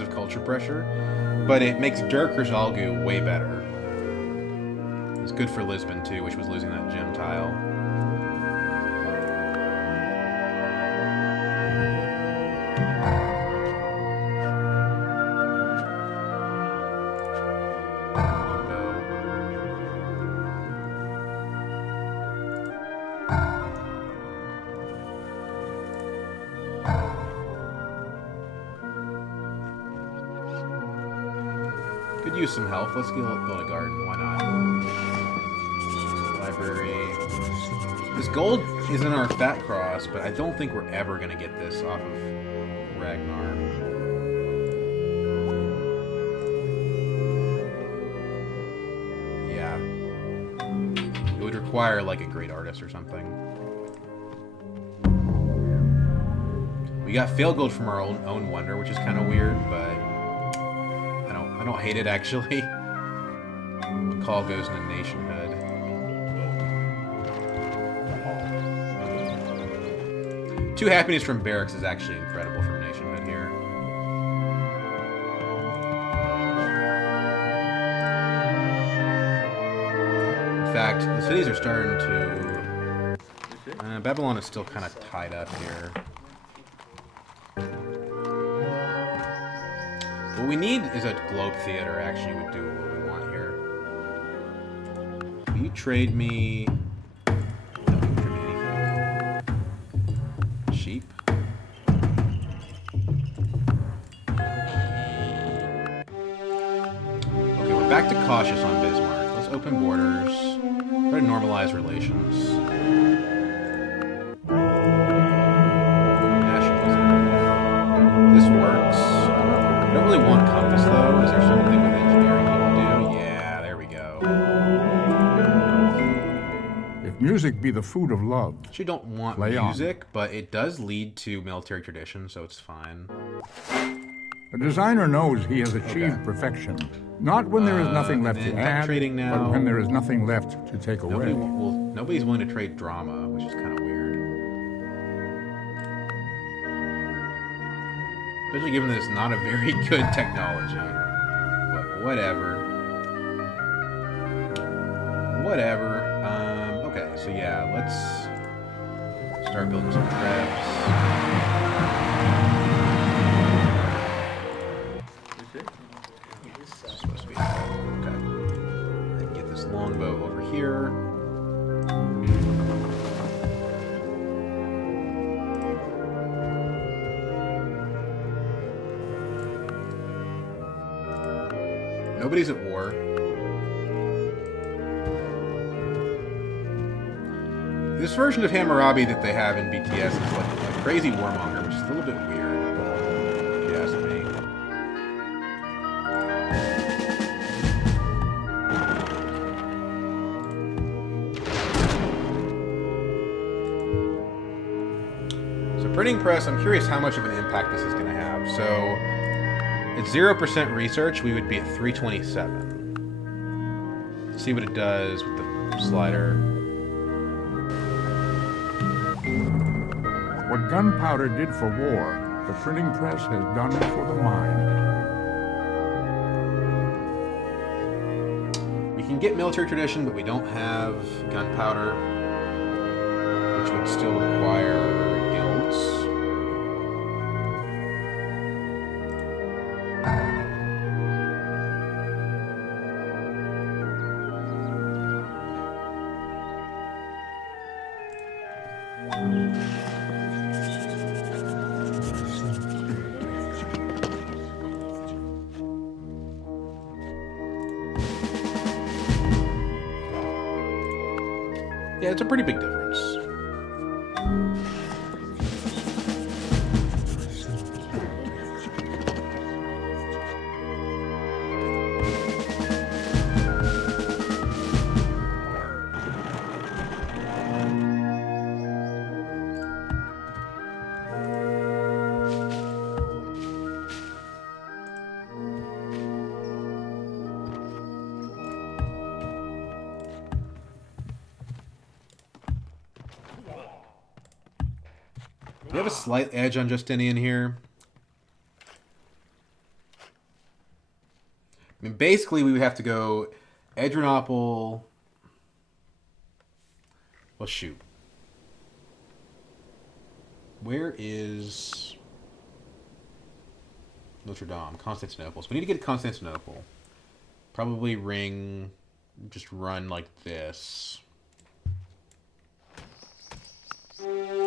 of culture pressure, but it makes Dur-Kurzalgu way better. It's good for Lisbon too, which was losing that gem tile. Could use some health. Let's build a garden. Why not? Library. This gold is in our fat cross, but I don't think we're ever going to get this off of Ragnar. Yeah. It would require like a great artist or something. We got fail gold from our own wonder, which is kind of weird, but I don't hate it, actually. The call goes into nationhood. Two happiness from barracks is actually incredible from nationhood here. In fact, the cities are starting to... Babylon is still kind of tied up here. What we need is a globe theater, actually, would do what we want here. Will you trade me... No, you can trade me anything. Sheep? Okay, we're back to cautious on Bismarck. Let's open borders. Try to normalize relations. Nationalism. This works. I don't really want compass, though. Is there something with engineering you can do? Yeah, there we go. If music be the food of love, Actually don't want play music, but it does lead to military tradition, so it's fine. a designer knows he has achieved Okay. perfection. Not when there is nothing left and to then add, trading now. but when there is nothing left to take away. Nobody's willing to trade drama, which is kind of weird. Especially given that it's not a very good technology. But whatever. Whatever. Okay, so yeah, let's start building some crabs. Supposed to be okay. And get this longbow over here. Nobody's at war. This version of Hammurabi that they have in BTS is like a crazy warmonger, which is a little bit weird, if you ask me. So printing press, I'm curious how much of an impact this is going to have. So at 0% research, we would be at 327. Let's see what it does with the slider. What gunpowder did for war, the printing press has done for the mind. We can get military tradition, but we don't have gunpowder. which would still require guilds. Yeah, it's a pretty big difference. We have a slight edge on Justinian here. I mean, basically, we would have to go Adrianople. Well, shoot. Where is Notre Dame? Constantinople. So we need to get to Constantinople. Probably just run like this.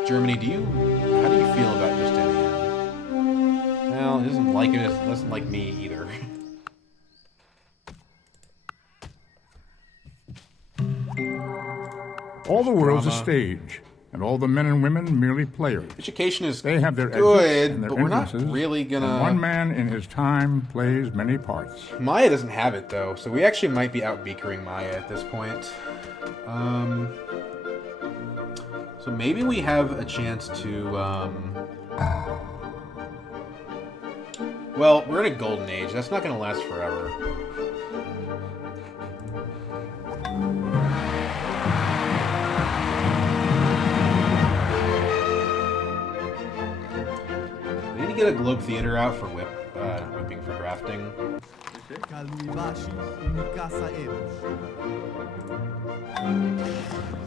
Germany, how do you feel about Justinian? Well, it doesn't like it. It doesn't like me either. All the world's a stage, and all the men and women merely players. Education is They have their good, exits and their but we're not entrances, really gonna... and one man in his time plays many parts. Maya doesn't have it, though, so we actually might be out-beakering Maya at this point. So maybe we have a chance to, well, we're in a golden age. That's not going to last forever. We need to get a globe theater out for whipping for drafting.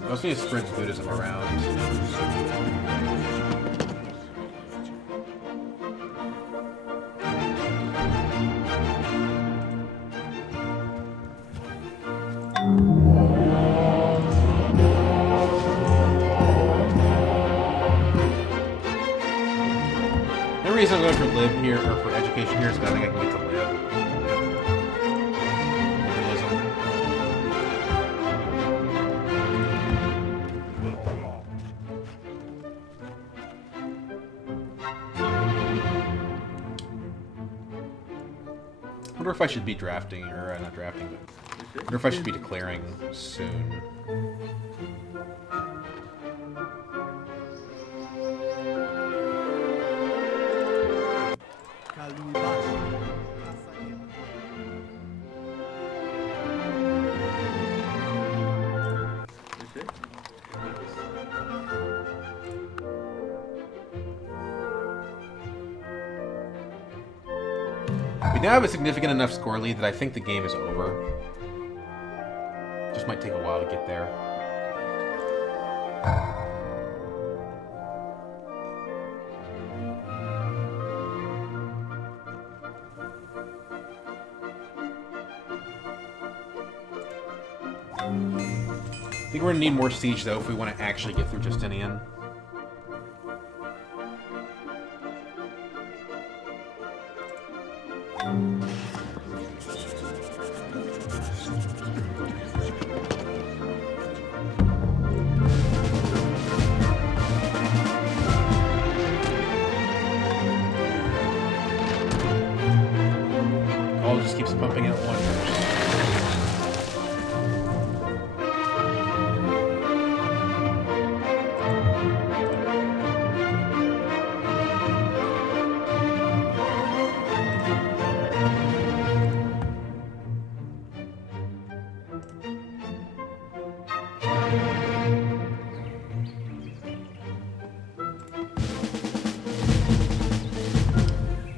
We also need to spread Buddhism around. The reason I'm going for lib here, or for education here, is because I think I can get to lib. I wonder if I should be drafting, or not drafting, but I wonder if I should be declaring soon. We now have a significant enough score lead that I think the game is over. Just might take a while to get there. I think we're gonna need more siege though if we want to actually get through Justinian. All just keeps pumping out wonders.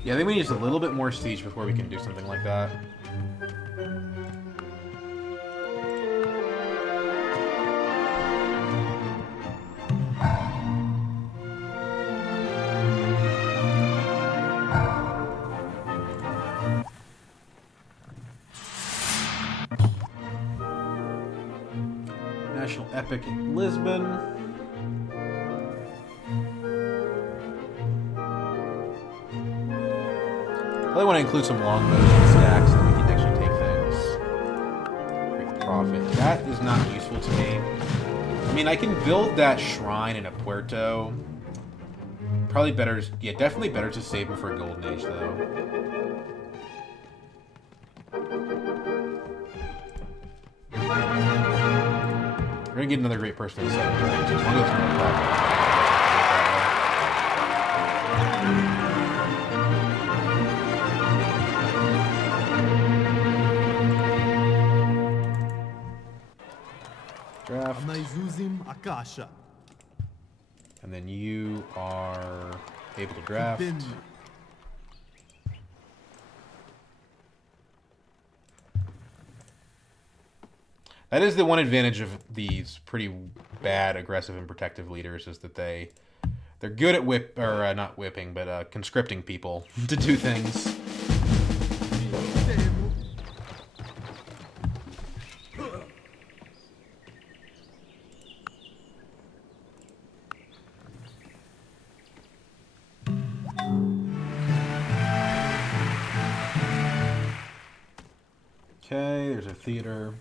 Yeah, I think we need just a little bit more siege before we can do something like that. National Epic in Lisbon. Probably want to include some longbows and stacks so that we can actually take things. Great profit. That is not useful to me. I mean, I can build that shrine in a Puerto. Probably better, yeah, definitely better to save them for a Golden Age, though. We're gonna get another great person in 7 turns. As long as it's more profit. Draft. Naizuzim Akasha. And then you are able to draft. Bin. That is the one advantage of these pretty bad aggressive and protective leaders, is that they're good at not whipping, but conscripting people to do things. Okay, there's a theater.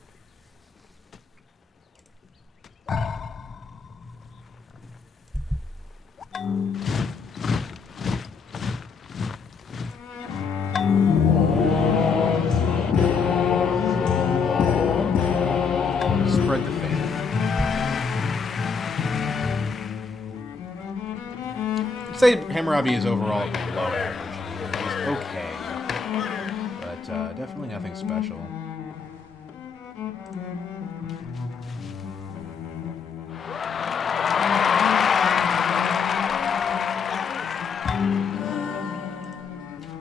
Spread the faith. I'd say Hammurabi is overall below average. He's okay, but definitely nothing special.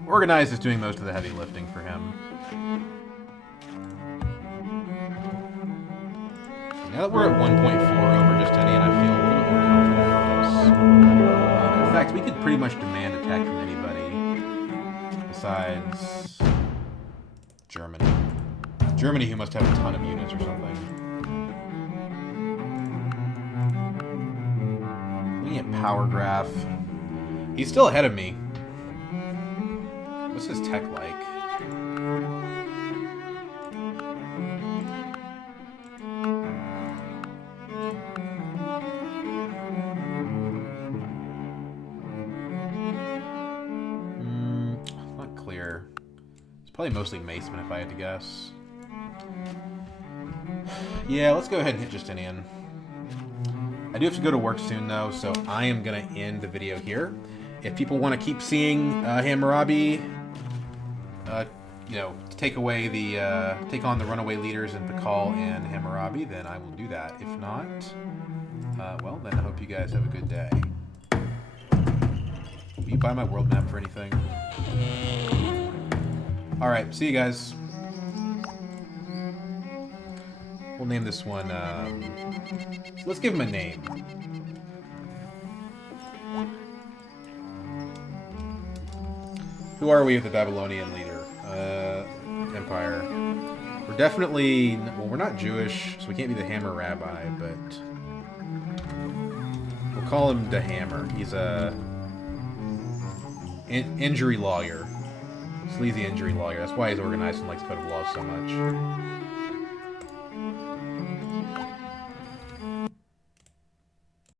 Organized is doing most of the heavy lifting for him. Now that we're at 1.4 over Justinian, I feel a little bit more comfortable with this. In fact, we could pretty much demand attack from anybody besides Germany. Germany, who must have a ton of units or something. Looking at power graph. He's still ahead of me. What's his tech like? Not clear. It's probably mostly Maceman if I had to guess. Yeah, let's go ahead and hit Justinian. I do have to go to work soon though, so I am going to end the video here. If people want to keep seeing Hammurabi, you know, take away the take on the runaway leaders in Pakal and Hammurabi, then I will do that. If not, well, then I hope you guys have a good day. Will you buy my world map for anything? All right, see you guys. We'll name this one. So let's give him a name. Who are we with the Babylonian leader? Empire. We're definitely, well, we're not Jewish, so we can't be the Hammurabi, but we'll call him the Hammer. He's a injury lawyer. Sleazy injury lawyer. That's why he's organized and likes Code of Laws so much.